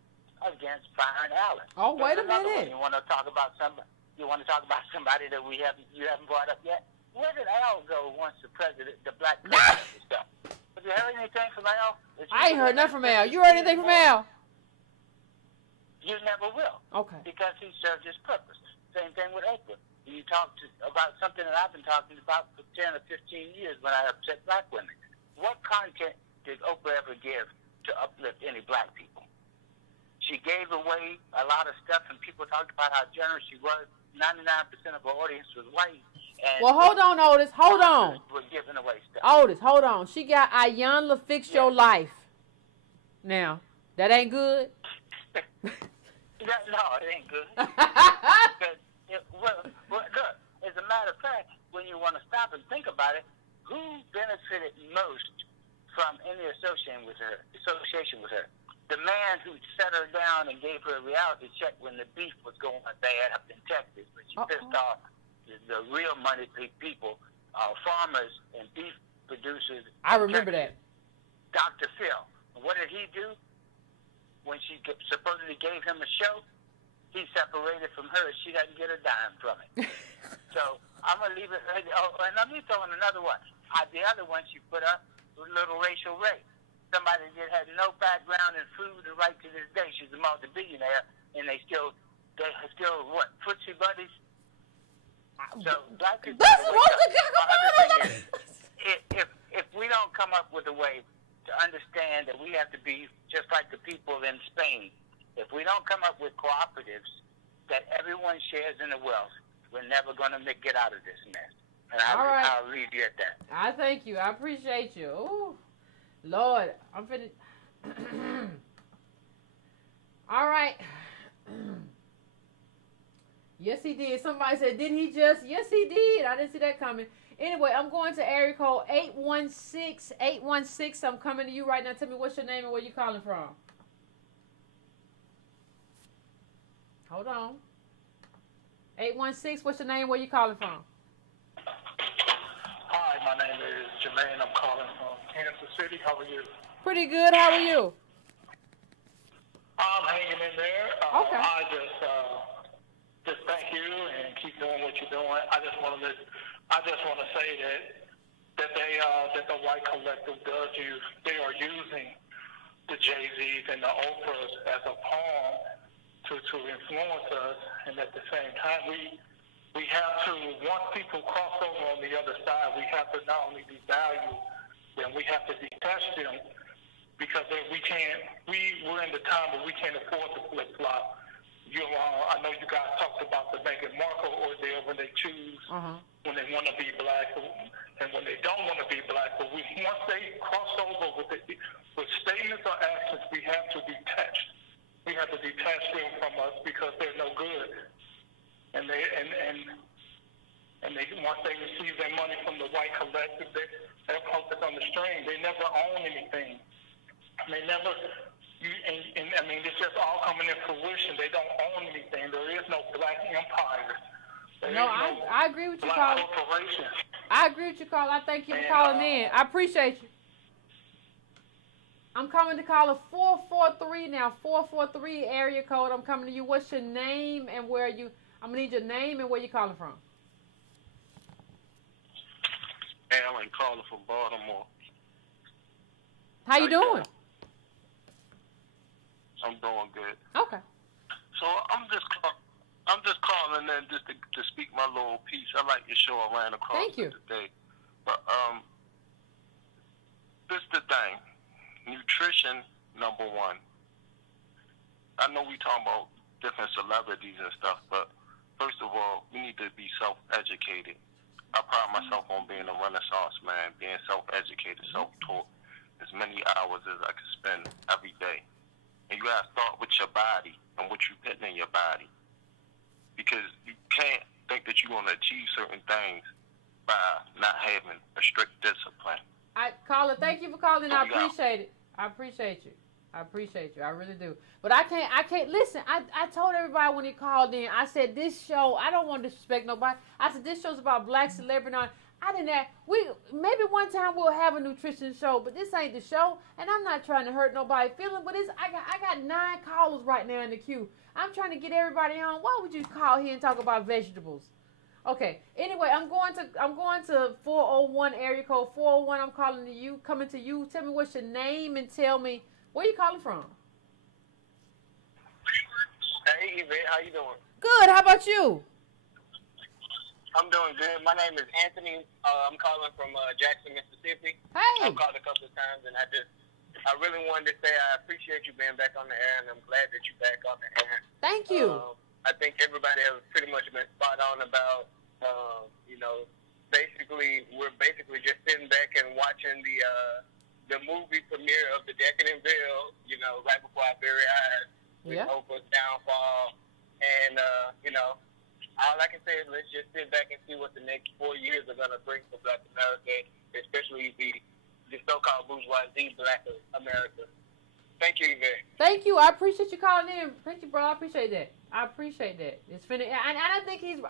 against Byron Allen. Oh, wait a minute. You want to talk about somebody? You want to talk about somebody that you haven't brought up yet? Where did Al go once the black president was done? Have you heard anything from Al? I ain't heard nothing from Al. You heard anything from Al? You never will. Okay. Because he served his purpose. Same thing with Oprah. You talked about something that I've been talking about for 10 or 15 years when I upset black women. What content did Oprah ever give to uplift any black people? She gave away a lot of stuff, and people talked about how generous she was. 99% of her audience was white. Well, hold on, Otis. Hold on. We're giving away stuff. Otis, hold on. She got Ayanla Fix Your Life. Now, that ain't good? No, it ain't good. Look, matter of fact, when you want to stop and think about it, who benefited most from any association with her? The man who set her down and gave her a reality check when the beef was going bad up in Texas, but she pissed off the real money people, farmers and beef producers. I remember that. Dr. Phil. What did he do? When she supposedly gave him a show, he separated from her. She doesn't get a dime from it. So I'm going to leave it right there. Oh, and let me throw in another one. The other one she put up was little racial rape. Somebody that had no background in food and right to this day. She's a multi-billionaire, and they still what, footsie buddies? So black people, if we don't come up with a way to understand that we have to be just like the people in Spain, if we don't come up with cooperatives that everyone shares in the wealth, we're never going to get out of this mess. And I'll leave you at that. I thank you. I appreciate you. Ooh, Lord, I'm finna. All right. Yes, he did. Somebody said, didn't he just? Yes, he did. I didn't see that coming. Anyway, I'm going to area code 816. 816. I'm coming to you right now. Tell me what's your name and where you calling from. Hold on. 816. What's your name? Where you calling from? Hi, my name is Jermaine. I'm calling from Kansas City. How are you? Pretty good. How are you? I'm hanging in there. Okay. I just thank you and keep doing what you're doing. I just want to say that the white collective they are using the Jay-Z's and the Oprahs as a pawn to influence us, and at the same time we have to, once people cross over on the other side, we have to not only devalue them, we have to detach them, because we're in the time where we can't afford to flip-flop. I know you guys talked about the Meghan Markle ordeal when they choose, when they want to be black and when they don't want to be black. But once they cross over with statements or actions, we have to detach. We have to detach them from us because they're no good. And once they receive their money from the white collective, they're puppets on the string. They never own anything. They never. I mean, it's just all coming in fruition. They don't own anything. There is no black empire. I agree with you, Carl. I agree with you, Carl. I thank you for calling in. I appreciate you. I'm coming to call a 443 now. 443 area code. I'm coming to you. What's your name and where you? I'm gonna need your name and where you calling from. Alan calling from Baltimore. How you doing? I'm doing good. Okay. So I'm just calling in just to speak my little piece. I like your show. I ran across it today. But this the thing. Nutrition, number one. I know we talking about different celebrities and stuff, but first of all, we need to be self-educated. I pride myself on being a Renaissance man, being self-educated, self-taught, as many hours as I can spend every day. And you gotta start with your body and what you put in your body, because you can't think that you're gonna achieve certain things by not having a strict discipline. Caller, thank you for calling. I appreciate it. I appreciate you. I really do. But I can't listen. I told everybody when he called in, I said this show, I don't want to disrespect nobody. I said this show's about black celebrity. I didn't have, maybe one time we'll have a nutrition show, but this ain't the show, and I'm not trying to hurt nobody's feeling, but I got 9 callers right now in the queue. I'm trying to get everybody on. Why would you call here and talk about vegetables? Okay. Anyway, I'm going to 401 area code 401. I'm coming to you. Tell me what's your name and tell me where you calling from. Hey, Yvette, how you doing? Good. How about you? I'm doing good. My name is Anthony. I'm calling from Jackson, Mississippi. Hey. I've called a couple of times, and I really wanted to say I appreciate you being back on the air, and I'm glad that you're back on the air. Thank you. I think everybody has pretty much been spot on about, basically, we're basically just sitting back and watching the movie premiere of The Decadent Veil, right before our very eyes, with Oprah's downfall. And, all I can say is let's just sit back and see what the next 4 years are going to bring for Black America, especially the so-called bourgeoisie Black America. Thank you, Yvette. Thank you. I appreciate you calling in. Thank you, bro. I appreciate that. I appreciate that. It's finna, and I think he's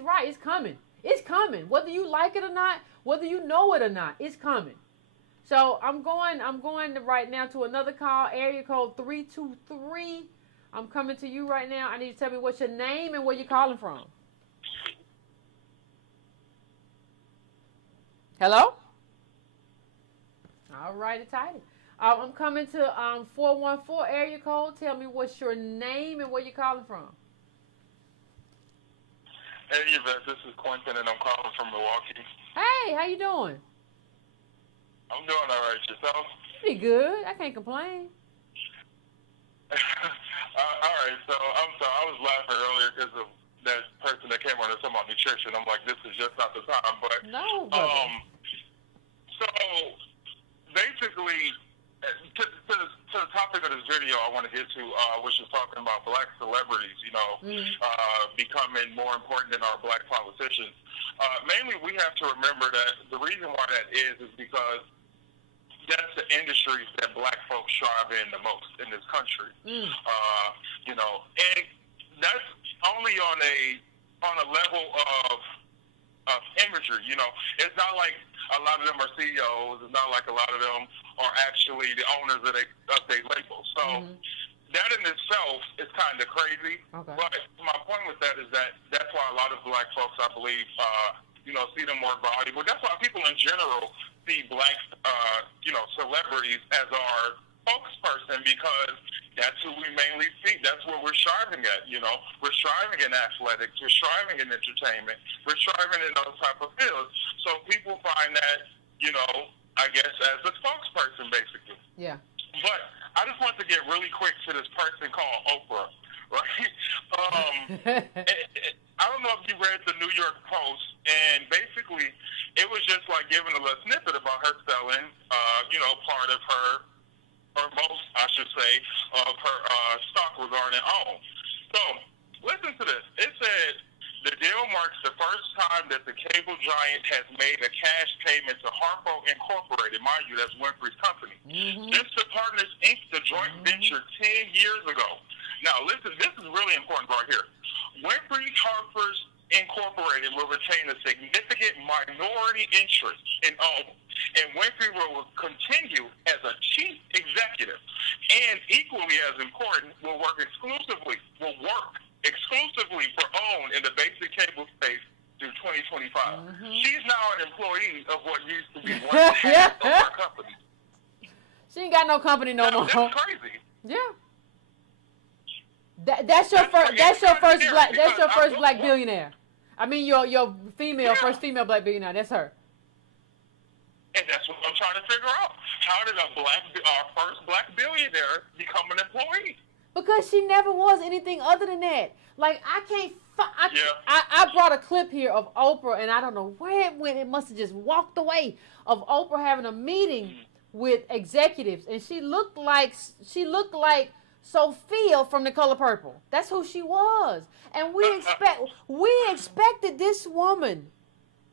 right. It's coming. It's coming. Whether you like it or not, whether you know it or not, it's coming. So I'm going right now to another call, area code 323. I'm coming to you right now. I need you to tell me what's your name and where you're calling from. Hello? All righty, tighty. I'm coming to 414 area code. Tell me what's your name and where you're calling from. Hey, Yvette, this is Quentin, and I'm calling from Milwaukee. Hey, how you doing? I'm doing all right. Yourself? Pretty good. I can't complain. All right, so I'm sorry. I was laughing earlier because of that person that came on and talking about nutrition. I'm like, this is just not the time. But no. So basically, to the topic of this video, I want to get to, which is talking about Black celebrities, becoming more important than our Black politicians. Mainly, we have to remember that the reason why that is because that's the industries that Black folks strive in the most in this country. And that's only on a level of imagery. It's not like a lot of them are CEOs. It's not like a lot of them are actually the owners of their labels. So that in itself is kind of crazy. Okay. But my point with that is that that's why a lot of Black folks, I believe, see them more valuable. That's why people in general see Black, celebrities as our spokesperson, because that's who we mainly see. That's what we're striving at. We're striving in athletics. We're striving in entertainment. We're striving in those type of fields. So people find that, I guess, as a spokesperson, basically. Yeah. But I just want to get really quick to this person called Oprah, right? I don't know if you read the New York Post, and basically it was just like giving a little snippet about her selling, part of her, or most, I should say, of her stock regarding OWN. So listen to this. It said, the deal marks the first time that the cable giant has made a cash payment to Harpo Incorporated. Mind you, that's Winfrey's company. Since the partners inked the joint venture 10 years ago. Now, listen, this is really important right here. Winfrey Harper's Incorporated will retain a significant minority interest in OWN, and Winfrey will continue as a chief executive, and equally as important, will work exclusively for OWN in the basic cable space through 2025. She's now an employee of what used to be one half of her company. She ain't got no company no more. That's crazy. Yeah. That's your first black billionaire. I mean, your first female black billionaire. That's her. And that's what I'm trying to figure out. How did our first black billionaire become an employee? Because she never was anything other than that. Like, I brought a clip here of Oprah, and I don't know where it went. It must have just walked away, of Oprah having a meeting with executives, and she looked like Sophia from The Color Purple. That's who she was. And we expected this woman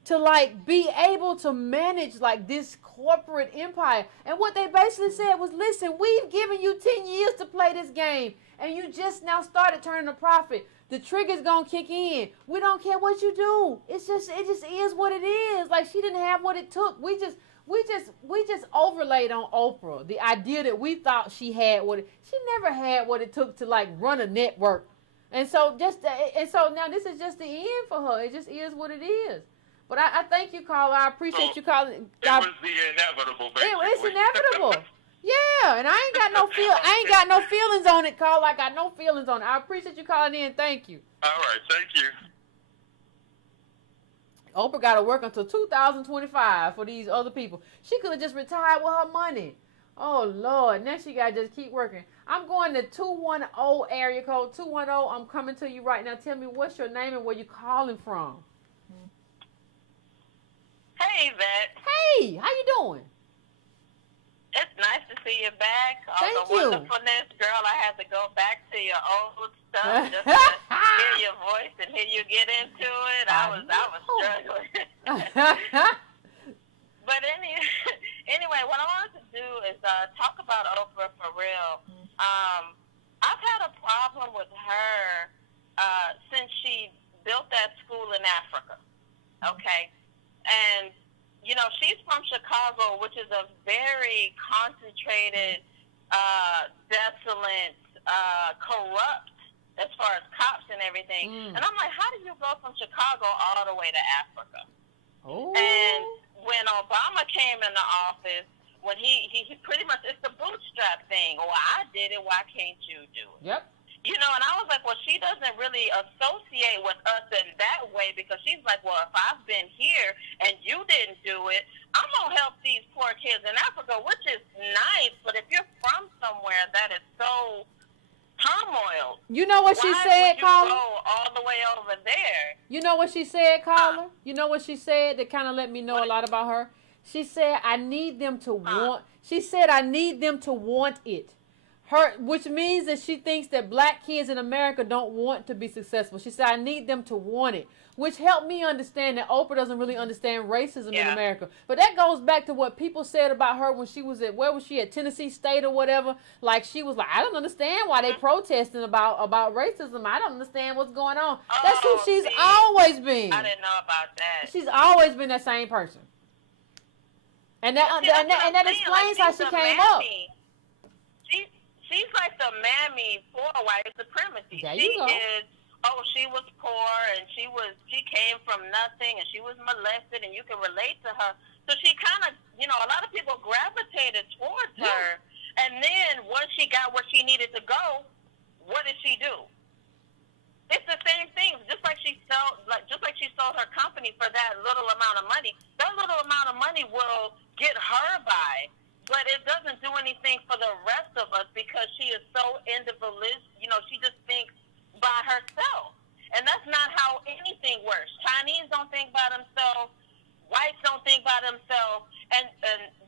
to be able to manage this corporate empire. And what they basically said was, listen, we've given you 10 years to play this game, and you just now started turning a profit. The trigger's gonna kick in. We don't care what you do. It just is what it is. Like, she didn't have what it took. We just overlaid on Oprah the idea that we thought she had she never had what it took to run a network. And so now this is just the end for her. It just is what it is. But I thank you, caller. I appreciate you calling. It was the inevitable, basically. It's inevitable. Yeah, and I ain't got no feelings on it, caller. I got no feelings on it. I appreciate you calling in. Thank you. All right, thank you. Oprah got to work until 2025 for these other people. She could have just retired with her money. Oh, Lord. Now she got to just keep working. I'm going to 210 area code. 210, I'm coming to you right now. Tell me what's your name and where you calling from. Hey, Yvette. Hey, how you doing? It's nice to see you back. All Thank the you. wonderfulness, girl. I had to go back to your old stuff just to hear your voice and hear you get into it. I was struggling. But anyway, what I wanted to do is talk about Oprah for real. I've had a problem with her since she built that school in Africa. Okay, and you know, she's from Chicago, which is a very concentrated, desolate, corrupt as far as cops and everything. And I'm like, how do you go from Chicago all the way to Africa? Oh. And when Obama came into office, when he pretty much, it's the bootstrap thing. Well, I did it, why can't you do it? Yep. You know, and I was like, well, she doesn't really associate with us in that way, because she's like, well, if I've been here and you didn't do it, I'm going to help these poor kids in Africa, which is nice. But if you're from somewhere that is so turmoil, you know what she said, caller? Go all the way over there. You know what she said, caller? You know what she said that kind of let me know a lot about her? She said, I need them to want, she said, I need them to want it. Which means that she thinks that black kids in America don't want to be successful. She said, I need them to want it, which helped me understand that Oprah doesn't really understand racism in America. But that goes back to what people said about her when she was at, where was she at, Tennessee State or whatever. Like, she was like, I don't understand why they protesting about racism. I don't understand what's going on. That's who she's always been. I didn't know about that. She's always been that same person. And that explains how she came up. She's like the mammy for white supremacy. There She you go. is, she was poor and she came from nothing and she was molested and you can relate to her. So she kind of, you know, a lot of people gravitated towards her. And then once she got where she needed to go, what did she do? It's the same thing. Just like she sold her company for that little amount of money. That little amount of money will get her by. But it doesn't do anything for the rest of us because she is so individualist. You know, she just thinks by herself. And that's not how anything works. Chinese don't think by themselves. Whites don't think by themselves. And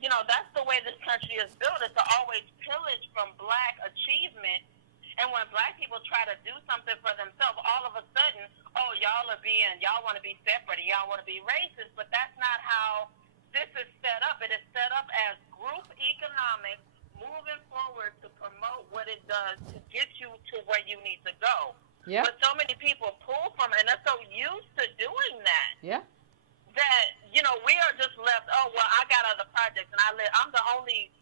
you know, that's the way this country is built, is to always pillage from black achievement. And when black people try to do something for themselves, all of a sudden, y'all want to be separate and y'all want to be racist. But that's not how this is set up. It is set up as group economics moving forward to promote what it does to get you to where you need to go. Yeah. But so many people pull from it, and they're so used to doing that. Yeah. That, you know, we are just left, I got other projects, and I'm the only,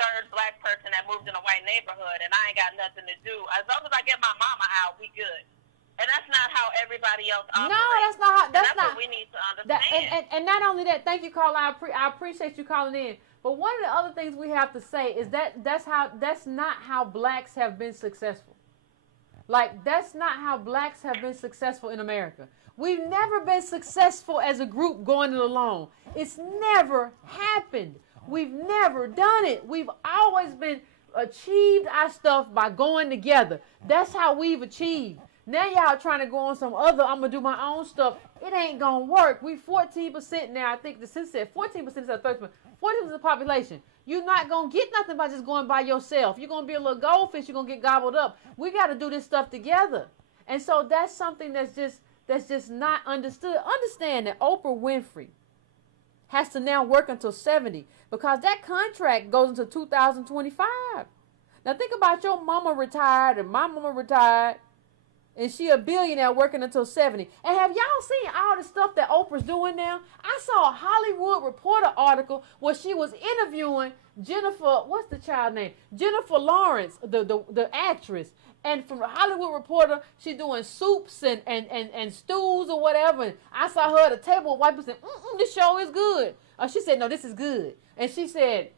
third black person that moved in a white neighborhood, and I ain't got nothing to do. As long as I get my mama out, we good. And that's not how everybody else operates. No, that's not. That's what we need to understand. And not only that, thank you, caller. I appreciate you calling in. But one of the other things we have to say is that's not how blacks have been successful. Like, that's not how blacks have been successful in America. We've never been successful as a group going it alone. It's never happened. We've never done it. We've always been achieved our stuff by going together. That's how we've achieved. Now y'all trying to go on some other, I'm going to do my own stuff. It ain't going to work. We 14% now. I think the census said 14% is 30%. 40% of the population. You're not going to get nothing by just going by yourself. You're going to be a little goldfish. You're going to get gobbled up. We got to do this stuff together. And so that's something that's just not understood. Understand that Oprah Winfrey has to now work until 70 because that contract goes until 2025. Now think about your mama retired and my mama retired. And she a billionaire working until 70. And have y'all seen all the stuff that Oprah's doing now? I saw a Hollywood Reporter article where she was interviewing Jennifer, what's the child name? Jennifer Lawrence, the actress. And from the Hollywood Reporter, she's doing soups and stews or whatever. And I saw her at a table with white people saying, this show is good. She said, no, this is good. And she said,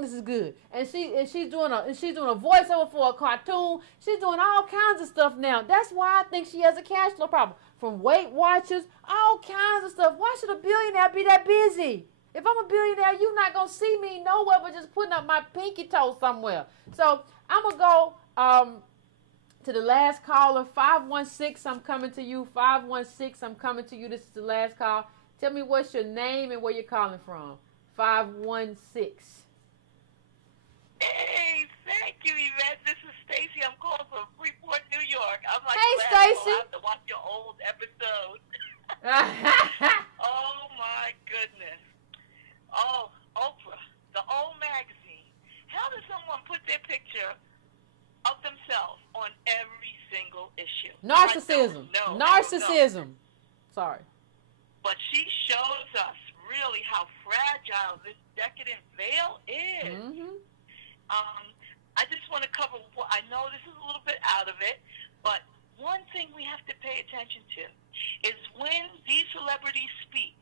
this is good. And she's doing a voiceover for a cartoon. She's doing all kinds of stuff now. That's why I think she has a cash flow problem. From Weight Watchers, all kinds of stuff. Why should a billionaire be that busy? If I'm a billionaire, you're not going to see me nowhere but just putting up my pinky toe somewhere. So I'm going to go to the last caller, 516. I'm coming to you. 516, I'm coming to you. This is the last call. Tell me what's your name and where you're calling from. 516. Hey, thank you, Yvette. This is Stacy. I'm calling from Freeport, New York. I'm like, hey, Stacy. I have to watch your old episode. Oh my goodness. Oh, Oprah, the old magazine. How does someone put their picture of themselves on every single issue? Narcissism. Narcissism. Sorry. But she shows us really how fragile this decadent veil is. Mm-hmm. I just want to cover, I know this is a little bit out of it, but one thing we have to pay attention to is when these celebrities speak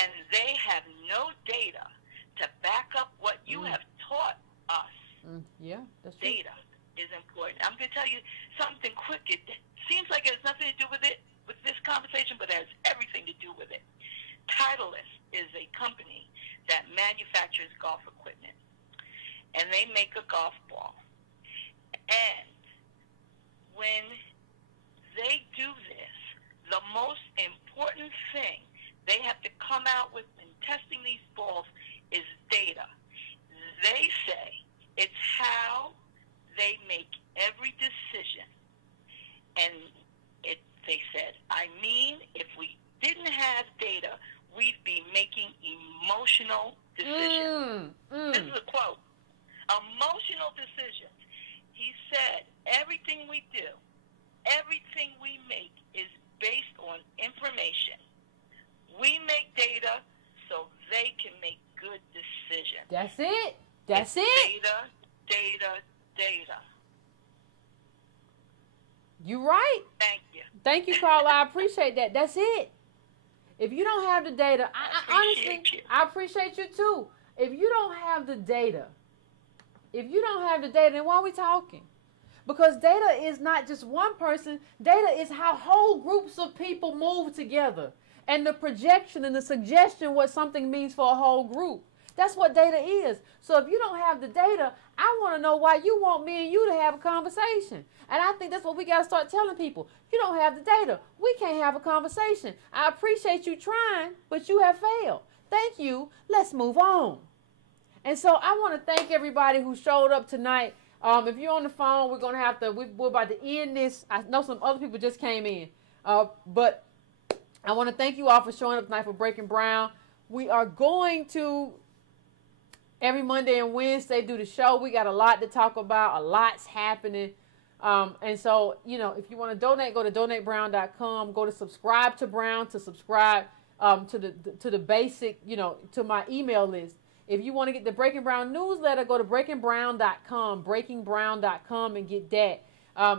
and they have no data to back up what you have taught us. Yeah, that's true. Data is important. I'm going to tell you something quick. It seems like it has nothing to do with it, with this conversation, but it has everything to do with it. Titleist is a company that manufactures golf equipment, and they make a golf ball. And when they do this, the most important thing they have to come out with in testing these balls is data. They say it's how they make every decision. And they said, I mean, if we didn't have data, we'd be making emotional decisions. This is a quote. Emotional decisions. He said, everything we do, everything we make is based on information. We make data so they can make good decisions. That's it. That's it. Data, data, data. You right. Thank you. Thank you, Carla. I appreciate that. That's it. If you don't have the data, I appreciate you too. If you don't have the data, then why are we talking? Because data is not just one person. Data is how whole groups of people move together. And the projection and the suggestion what something means for a whole group. That's what data is. So if you don't have the data, I want to know why you want me and you to have a conversation. And I think that's what we got to start telling people. You don't have the data. We can't have a conversation. I appreciate you trying, but you have failed. Thank you. Let's move on. And so I want to thank everybody who showed up tonight. If you're on the phone, we're going to have to, we're about to end this. I know some other people just came in. But I want to thank you all for showing up tonight for Breaking Brown. We are going to, every Monday and Wednesday, do the show. We got a lot to talk about. A lot's happening. And so, you know, if you want to donate, go to donatebrown.com. Go to subscribe to Brown to subscribe to the basic, you know, to my email list. If you want to get the Breaking Brown newsletter, go to breakingbrown.com, breakingbrown.com, and get that.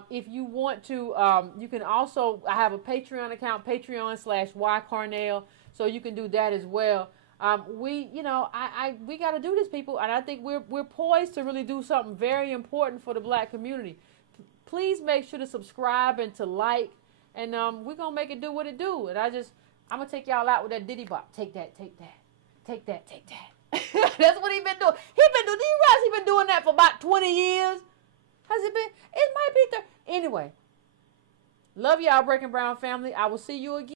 If you want to, you can also, I have a Patreon account, Patreon/Ycarnell, so you can do that as well. We got to do this, people, and I think we're poised to really do something very important for the black community. Please make sure to subscribe and to like, and we're going to make it do what it do. And I'm going to take y'all out with that Diddy Bop. Take that, take that, take that, take that. That's what he been doing. Do you realize he been doing that for about 20 years? Has it been? It might be 30. Anyway, love y'all, Breaking Brown family. I will see you again.